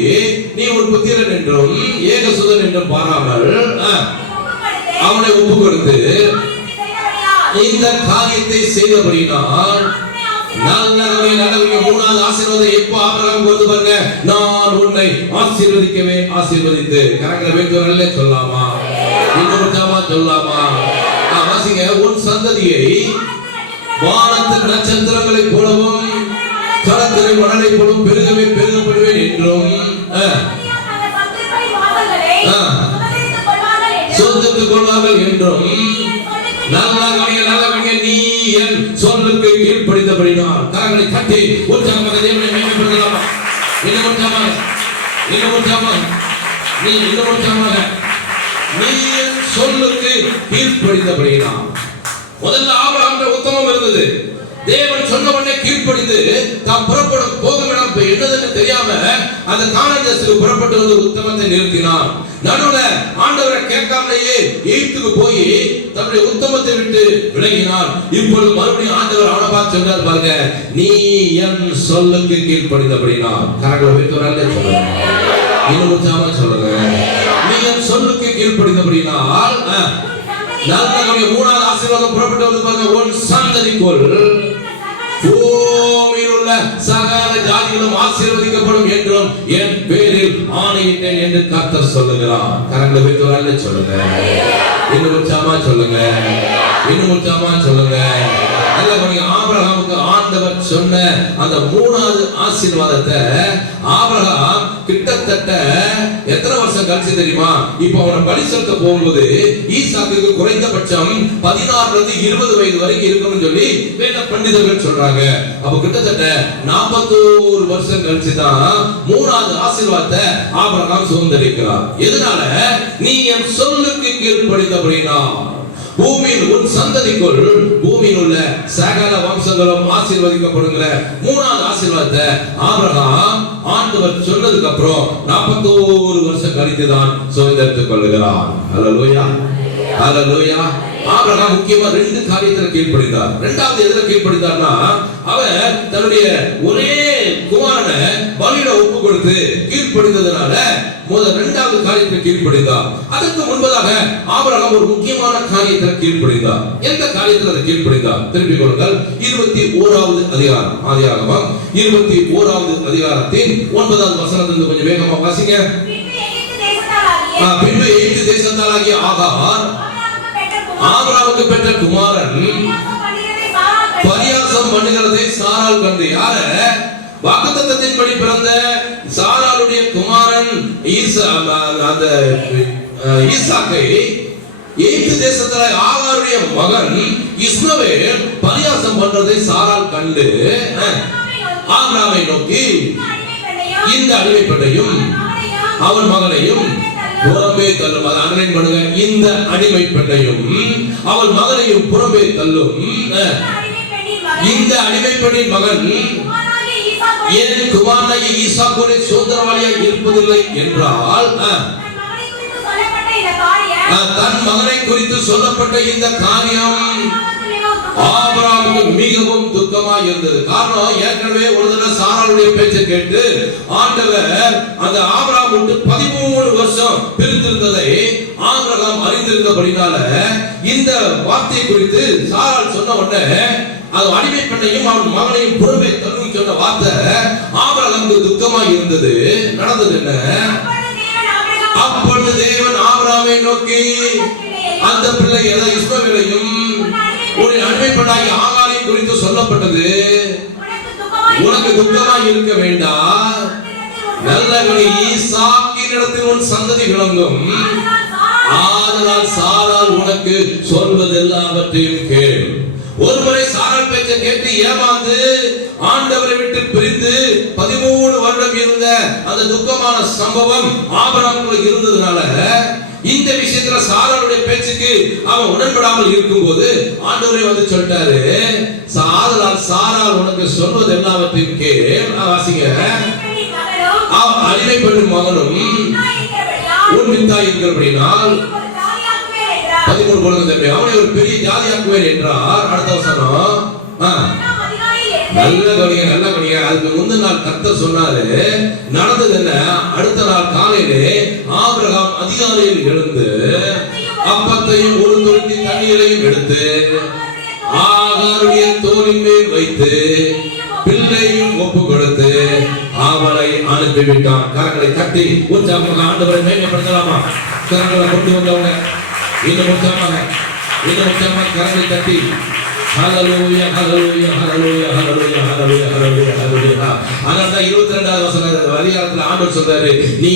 நீ ஒரு புத்திரன் என்றும் ஏகசுதன் என்றும் பாராமல் அவனை ஒப்பு கொடுத்து இந்த காரியத்தை செய்தபடினால் நல்ல மூணாவது ஆசீர்வாதம் எப்போ ஆபிரகாம் வருது பாருங்க. நான் உன்னை ஆசீர்வதிக்கவே ஆசீர்வதித்து. கரங்களை வைத்தவர்களே சொல்லாமா? இன்னொரு ஜாமா சொல்லாமா? வாசிங்க. உன் சந்ததியை வானத்தின் நட்சத்திரங்களைப் போலவும் கடற்கரை மணலை போலவும் பெருகவே பெருகப்படுவேன் என்றும் சொந்தத்துக் கொள்வார்கள் என்றும். நல்ல நீ என் சொல்லுக்கு கீழ்ப்படிந்தபடினால். கரங்களை தட்டி உற்சாகமாக தேவனை மகிமைப்படுத்தலாமா? இன்னும் உற்சாகமாக, இன்னும் உற்சாகமாக, நீ இன்னும் உற்சாகமாக. நீ என் சொல்லுக்கு கீழ்ப்படிந்தபடினால். முதல்ல ஆபிரகாமுக்கு உத்தமம் இருந்தது. தேவன் சொன்ன உடனே கீழ்ப்படிந்து தாம் புறப்படும் போகும் இடம் என்னதுன்னு தெரியாம அந்த கானான் தேசத்துக்கு புறப்பட்டு வந்து உத்தமத்தை நிறுத்தினான். நடுவுல ஆண்டவரை கேட்காமலேயே எகிப்துக்கு போய் தன்னுடைய உத்தமத்தை விட்டு விலகினான். இப்பொழுது மறுபடியும் ஆண்டவர் அவனை பார்த்து சொன்னார் பாருங்க, நீ என் சொல்லுக்கு கீழ்ப்படிந்தபடினால். கரங்களை வைத்து நல்ல சொல்லுங்க. இன்னும் உற்சாகமா சொல்லுங்க. நீ என் சொல்லுக்கு கீழ்ப்படிந்தபடினால் நல்ல மூணாவது ஆசீர்வாதம் புறப்பட்டு வந்து பாருங்க. உன் சந்ததிக்குள் பூமியில் உள்ள சகல ஜாதிகளும் ஆசீர்வதிக்கப்படும் என்றும் என் பேரில் ஆணையிட்டேன் என்று கர்த்தர் சொல்லுகிறார். கரங்களை வைத்து நல்ல சொல்லுங்க. இன்னும் உற்சாகமா சொல்லுங்க. இன்னும் உற்சாகமா சொல்லுங்க. ஆபிரகாமுக்கு ஆண்டவர் சொன்ன அந்த மூணாவது ஆசீர்வாதத்தை ஆபிரகாம் கிட்டத்தட்ட எத்தனை வருஷம் கழிச்சு தெரியுமா? இப்ப அவனை பலி செலுத்த போகும்போது ஈசாக்குக்கு குறைந்தபட்சம் 16 இருந்து 20 வயது வரைக்கும் இருக்கணும்னு சொல்லி வேத பண்டிதர்கள் சொல்றாங்க. அப்ப கிட்டத்தட்ட 41 வருஷம் கழிச்சு தான் மூணாவது ஆசீர்வாதத்தை ஆபிரகாம் சுதந்திரிக்கிறார். எதனால? நீ என் சொல்லுக்கு கீழ்ப்படிந்தபடினா பூமியில் உன் சந்ததிக்குள் பூமியில் உள்ள சகல வம்சங்களும் ஆசீர்வதிக்கப்படுங்கிற மூணாவது ஆசீர்வாதத்தை ஆபிரகாம் ஆண்டவர் சொன்னதுக்கு அப்புறம் 41 வருஷம் கழித்துதான் சுதந்திரத்துக் கொள்கிறார். ஹல்லேலூயா, ஹல்லேலூயா. ஆபிரகாம் முக்கியமா 2 காரியத்துல கீழ்ப்படிந்தார். இரண்டாவது எதுல கீழ்ப்படிந்தார்னா, அவர் தன்னுடைய ஒரே குமாரனை பலியிட ஒப்பு கொடுத்து கீழ்ப்படிந்ததுனால முதல் 2வது காரியத்தை கீழ்ப்படிந்தார். அதற்கு முன்பதாக ஆபிரகாம் ஒரு முக்கியமான காரியத்தை கீழ்ப்படிந்தார். எந்த காரியத்தில் அதை கீழ்ப்படிந்தார்? திருப்பிக் கொள்ளுங்கள். 21வது அதிகாரம், ஆதியாகமம் 21வது அதிகாரத்தின் 9வது வசனத்திலிருந்து கொஞ்சம் வேகமா வாசிங்க. பின்பு எகிப்து தேசத்தாளாகிய ஆகார் ஆபிரகாமுக்கு பெற்ற குமாரன் பரியாசம் பண்ணுகிறதை சாராள் கண்டு. யார? வாக்குத்தத்தத்தின்படி பிறந்த சாராளுடைய குமாரன் ஈசாக்கை எகிப்து தேசத்துல ஆகாருடைய மகன் இஸ்மவேல் பரியாசம் பண்றதை சாராள் கண்டு ஆபிரகாமை நோக்கி இந்த அடிமைப்பெண்ணையும் அவன் மகனையும் புறம்பே தள்ளும். அதை அண்டர்லைன் பண்ணுங்க. இந்த அடிமை பெண்ணையும் அவள் மகனையும் புறம்பே தள்ளும். இந்த அடிமை பெண்ணின் மகன் என் குமாரனாகிய ஈசாக்கோட சுதந்திரவாளியாக இருப்பதில்லை என்றால் தன் மகனை குறித்து சொல்லப்பட்ட இந்த காரியம் ஆபிரகாமுக்கு மிகவும் துக்கமாய் இருந்தது. காரணம், ஏற்கனவே ஒரு தடவை சாராளுடைய பேச்சை கேட்டு ஆண்டவர் அந்த ஆபிரகாம் விட்டு 13 வருஷம் பிரிந்திருந்ததை ஆபிரகாம் அறிந்திருந்தபடினால இந்த வார்த்தையை குறித்து சாராள் சொன்ன உடனே அது அடிமை பெண்ணையும் அவன் மகனையும் புறமே தள்ளும் சொன்ன வார்த்தை ஆபிரகாமுக்கு துக்கமாய் இருந்தது. நடந்தது என்ன? அப்பொழுது தேவன் ஆபிரகாமை நோக்கி, அந்த பிள்ளை இஸ்மவேலையும் ஒரு அடிமை பெண்ணாகி ஆகாரையும் குறித்து சொல்லப்பட்டது உனக்கு துக்கமாய் இருக்க வேண்டாம். நல்லவனி ஈசாக்கின் இடத்தில் உன் சந்ததி விளங்கும். ஆதலால் சாராள் உனக்கு சொல்வதெல்லாவற்றையும் கேள். ஒருமுறை சாராள் பேச்சை கேட்டு ஏமாந்து ஆண்டவரை விட்டு பிரிந்து 13 வருடம் இருந்த அந்த துக்கமான சம்பவம் ஆபிரகாமுக்கு இருந்ததுனால இந்த விஷயத்துல சாராளுடைய பேச்சுக்கு அவன் உடன்படாமல் இருக்கும்போது ஆண்டவரே வந்து சொல்லிட்டாரு, ஆதலால் சாராள் உனக்கு சொல்வது எல்லாவற்றையும் கேள். வாசிங்க. அடிமை பெண்ணும் மகனும் உன் வித்தாய் இருக்கிறபடினால் 13 பொழுது தம்பி அவனை ஒரு பெரிய ஜாதியாக்குவேன் என்றார். அடுத்த வசனம் நல்ல கவனிங்க, நல்ல கவனிங்க. அதுக்கு முந்தின நாள் கர்த்தர் சொன்னாரு. நடந்தது என்ன? அடுத்த நாள் காலையிலே ஆபிரகாம் அதிகாலையில் எழுந்து அப்பத்தையும் ஒரு துருத்தி தண்ணீரையும் எடுத்து ஆகாருடைய தோளின் மேல் வைத்து பிள்ளையும் ஒப்பு கொடுத்து அவளை அனுப்பிவிட்டான். கரங்களை தட்டி உற்சாகமாக ஆண்டவரை மேன்மைப்படுத்தலாமா? கரங்களை கொண்டு வந்தவங்க இன்னும் உற்சாகமாக கரங்களை தட்டி ஹல்லேலூயா ஹல்லேலூயா ஹல்லேலூயா ஹல்லேலூயா ஹல்லேலூயா ஹல்லேலூயா ஹல்லேலூயா. அதனால 22வது வசனம் அதிகாரத்துல ஆண்டவர் சொல்றாரு, நீ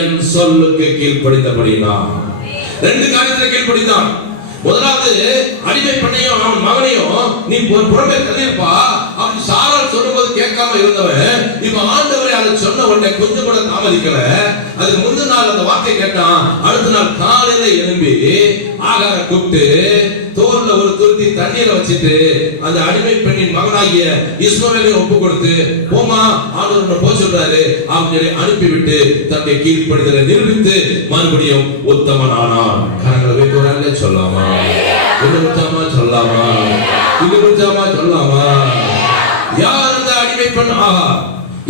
என் சொல்லுக்கு கீழ்ப்படிந்தபடினான். 2 காரியத்துல கீழ்ப்படிந்தான். முதலாவது, அடிமை பெண்ணையும் அவன் மகனையும் நீ புறமே தள்ளியிருப்பா அவன் சாராள் சொல்லும்போது கேட்காம இருந்தவன் இப்ப ஆண்டவரை அதை சொன்ன உடனே கொஞ்சம் கூட தாமதிக்கல. அதுக்கு முந்தின நாள் அந்த வார்த்தை கேட்டான். அடுத்த நாள் காலையில எழும்பி ஆகார கூப்பிட்டு தோல்ல ஒரு துருத்தி தண்ணீரை வச்சுட்டு அந்த அடிமை பெண்ணின் மகனாகிய இஸ்மவேலையும் ஒப்பு கொடுத்து போமா ஆண்டவர் போக சொல்றாரு அவங்களை அனுப்பிவிட்டு தன்னுடைய கீழ்ப்படிதலை நிரூபித்து மறுபடியும் உத்தமன் ஆனான். கரங்களை வைக்கிறாங்க சொல்லாமா? இன்னும் உத்தமா சொல்லாமா? இன்னும் உத்தமா சொல்லாமா? யார் இந்த அடிமை பெண் ஆகா?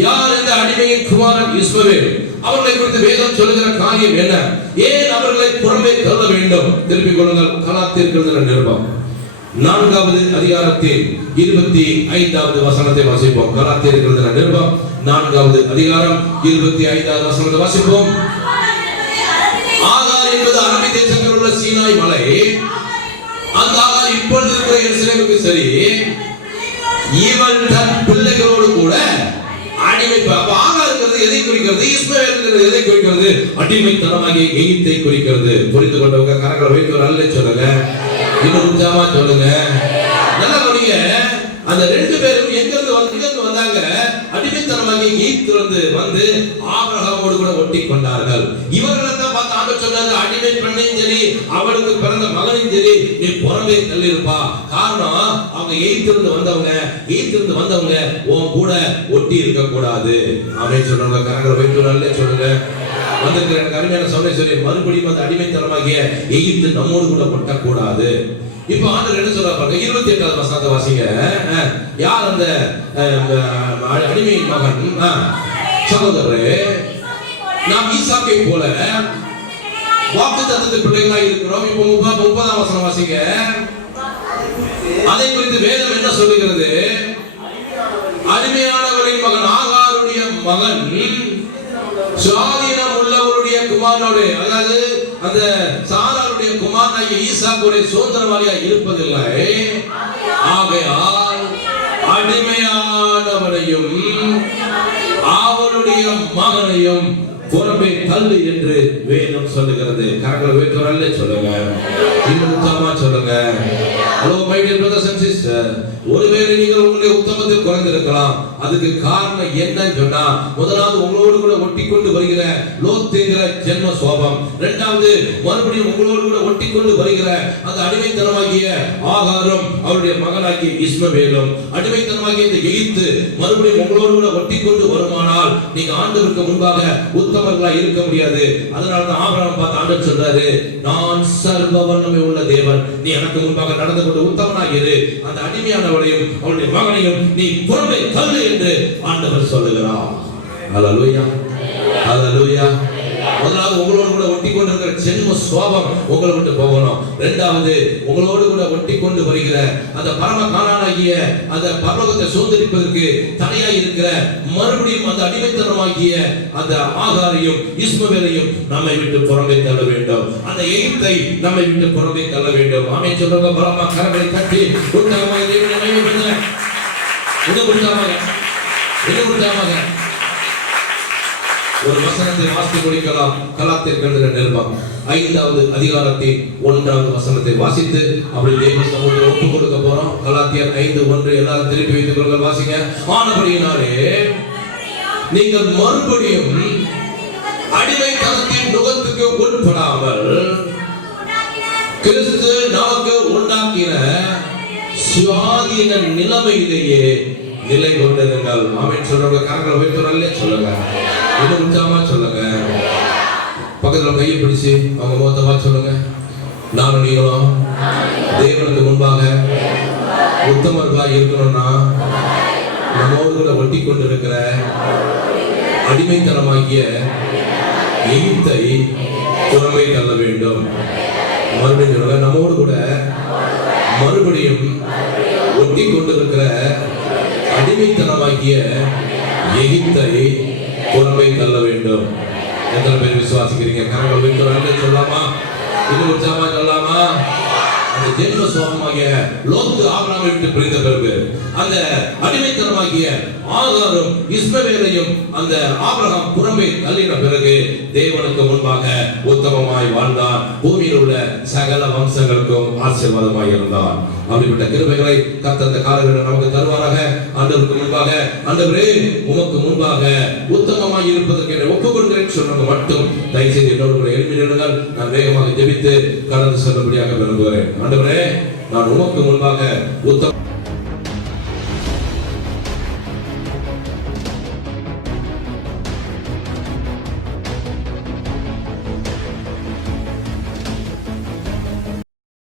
யார் இந்த அடிமையின் குமாரன் இஸ்மவேல்? அவர்களை குறித்து வேதம் சொல்லுகிற காரியம் என்ன? ஏன் அவர்களை புறமே தள்ள வேண்டும்? திருப்பிக் கொள்ளுங்கள். கலாத்தியர் நிருபம் 4வது அதிகாரத்தில் 25வது வசனத்தை வாசிப்போம். கலாத்தியர் நிருபம் 4வது அதிகாரம் 25வது வசனத்தை வாசிப்போம். ஆகார் என்பது அரபி தேசத்தில் உள்ள சீனாய் மலை. அந்த ஆகார் இப்பொழுது இருக்கிற எருசலேமுக்கு சரி, இவள் தன் பிள்ளைகளோடு கூட அடிமை. ஆகார் இருக்கிறது எதை குறிக்கிறது? இஸ்மவேல் இருக்கிறது எதை குறிக்கிறது? அடிமைத்தனமாகிய எகிப்தை குறிக்கிறது. புரிந்து கொண்டவங்க கரங்களை வைத்து ஒரு அல்ல சொல்லுங்க. இன்னும் உற்சாகமா சொல்லுங்க. நல்லா கவனிங்க. அந்த 2 பேரும் எங்கிருந்து வந்தாங்க? அடிமைத்தனமாகிய எகிப்திலிருந்து வந்து ஆபிரகாமோடு கூட ஒட்டி கொண்டார்கள். இவர்களை தான் பார்த்து ஆண்டவர் சொன்னாரு, அடிமை பெண்ணையும் சரி அவளுக்கு பிறந்த மகனையும் சரி நீ புறமே தள்ளியிருப்பா. காரணம், அவங்க எகிப்திலிருந்து வந்தவங்க உன் கூட ஒட்டி இருக்க கூடாது. ஆமென் சொல்றாங்க. கரங்களை வைத்து நல்ல சொல்லுங்க. வந்திருக்கிற கருமையான சவுண்டை சொல்லி மறுபடியும் அந்த அடிமைத்தனமாகிய எகிப்து நம்மோடு கூட ஒட்டக்கூடாது. இப்ப ஆண்டவர் என்ன சொல்றாரு பாருங்க. 28வது வசனத்தை வாசிங்க. யார் அந்த அடிமையின் மகன்? சகோதரரே, நாம் ஈசாக்கை போல வாக்குத்தத்தத்து பிள்ளைகளாய் இருக்கிறோம். இப்ப 30வது வசனம் வாசிங்க. அதை குறித்து வேதம் என்ன சொல்லுகிறது? அடிமையானவரின் மகன் ஆகாருடைய மகன் சுவாதீனம் உள்ளவருடைய குமாரனோடு, அதாவது அந்த சாராளுடைய குமாரனாகிய ஈசாக்குடைய சுதந்திரவாளியா இருப்பதில்லை. ஆகையால் அடிமையானவரையும் அவருடைய மகனையும் புறமே தள்ளு என்று வேதம் சொல்லுகிறது. கரங்களை வைத்தவரல்ல சொல்லுங்க. இன்னும் சொல்லுங்க. my dear brothers and sisters, ஒருவேளை நீங்கள் உங்களுடைய உத்தமத்தில் குறைந்திருக்கலாம். அதுக்கு காரணம் என்னன்னு சொன்னா, முதலாவது உங்களோடு கூட ஒட்டிக்கொண்டு வருகிற லோத்துங்கிற ஜென்ம சுபாவம், இரண்டாவது மறுபடியும் உங்களோடு கூட ஒட்டிக்கொண்டு வருகிற அந்த அடிமைத்தனமாகிய ஆகாரம், அவருடைய மகனாகிய இஸ்மவேலும், அடிமைத்தனமாகிய இந்த எகிப்து மறுபடியும் உங்களோடு கூட ஒட்டிக்கொண்டு வருமானால் நீங்க ஆண்டவருக்கு முன்பாக உத்தமர்களாக இருக்க முடியாது. அதனாலதான் ஆபிரகாம் பார்த்து ஆண்டவர் சொல்றாரு, நான் சர்வ வல்லமை உள்ள தேவன், நீ எனக்கு முன்பாக நடந்து கொண்டு உத்தமனாக இரு, அந்த அடிமையானவளையும் அவருடைய மகனையும் நீ புறம்பே தள்ளு என்று ஆண்டவர் சொல்லுகிறார். ஹல்லேலூயா, ஹல்லேலூயா. முதலாவது உங்களோடு கூட ஒட்டி கொண்டிருக்கிற ஜென்ம சுபாவம் உங்களை விட்டு போகணும். இரண்டாவது உங்களோடு கூட ஒட்டி கொண்டு வருகிற அந்த பரம கானானாகிய அந்த பரலோகத்தை சுதந்திரிப்பதற்கு தடையாய் இருக்கிற மறுபடியும் அந்த அடிமைத்தனமாகிய அந்த ஆகாரையும் இஸ்மவேலையும் நம்மை விட்டு புறம்பே தள்ள வேண்டும். அந்த எகிப்தை நம்மை விட்டு புறம்பே தள்ள வேண்டும். ஆமென் சொல்லுங்க. பலமா கரங்களை தட்டி உற்சாகமாக தேவனை மகிமைப்படுத்துங்க. உற்சாகமாக ஒரு வசனத்தை வாசித்து முடிக்கலாம். கலாத்தியர் எழுதின நிருபம் 5வது அதிகாரத்தின் 1வது வசனத்தை வாசித்து அப்படி தேவ சமூகத்தில் ஒப்புக் கொடுக்க போறோம். கலாத்தியர் 5:1 எல்லாரும் திருப்பி வைத்துக் கொள்ளுங்கள், வாசிங்க. ஆனபடியினாலே நீங்கள் மறுபடியும் அடிமைத்தனத்தின் நுகத்துக்கு உட்படாமல் கிறிஸ்து நமக்கு உண்டாக்கின சுயாதீன நிலைமையிலேயே நிலை கொண்டிருங்கள். ஆமென் சொல்றவங்க கரங்களை உயர்த்துறாங்களே சொல்லுங்க. இன்னும் உற்சாகமா சொல்லுங்க. பக்கத்துல கையை பிடிச்சு அவங்க முகத்தை பார்த்து சொல்லுங்க, நானும் நீங்களும் தேவனுக்கு முன்பாக உத்தமர்களா இருக்கணும்னா நம்மோடு கூட ஒட்டி கொண்டிருக்கிற அடிமைத்தனமாகிய எகிப்தை புறம்பே தள்ள வேண்டும். மறுபடியும் சொல்லுங்க, நம்மோடு கூட மறுபடியும் ஒட்டி கொண்டிருக்கிற அடிமைத்தனமாகிய எகிப்தை புறம்பே தள்ள வேண்டும். எத்தனை பேர் விசுவாசிக்கிறீங்க? கரங்கள் வைத்து சொல்லாமா? இது உற்சாகமா சொல்லாமா? அந்த ஜென்ம சுபாவமாகிய லோத்து ஆபிரகாமை விட்டு பிரிந்த பிறகு அந்த அடிமைத்தனமாகிய ஆகாரும் இஸ்மவேலையும் அந்த ஆபிரகாம் புறம்பே தள்ளின பிறகு தேவனுக்கு முன்பாக உத்தமமாய் வாழ்ந்தார். பூமியில் உள்ள சகல வம்சங்களுக்கும் ஆசீர்வாதமாய் இருந்தார். அப்படிப்பட்ட கிருபைகளை கர்த்தர் அந்த காலங்களில் நமக்கு தருவாராக. ஆண்டவருக்கு முன்பாக, ஆண்டவரே உமக்கு முன்பாக உத்தமமாய் இருப்பதற்கு என்னை ஒப்புக் கொடுக்கிறேன் சொன்னவங்க மட்டும் தயவு செய்து என்னோடு கூட எழுப்பி நிறுங்கள். நான் வேகமாக ஜெபித்து கடந்து செல்லும்படியாக விரும்புகிறேன். ஆண்டவரே, நான் உமக்கு முன்பாக உத்தம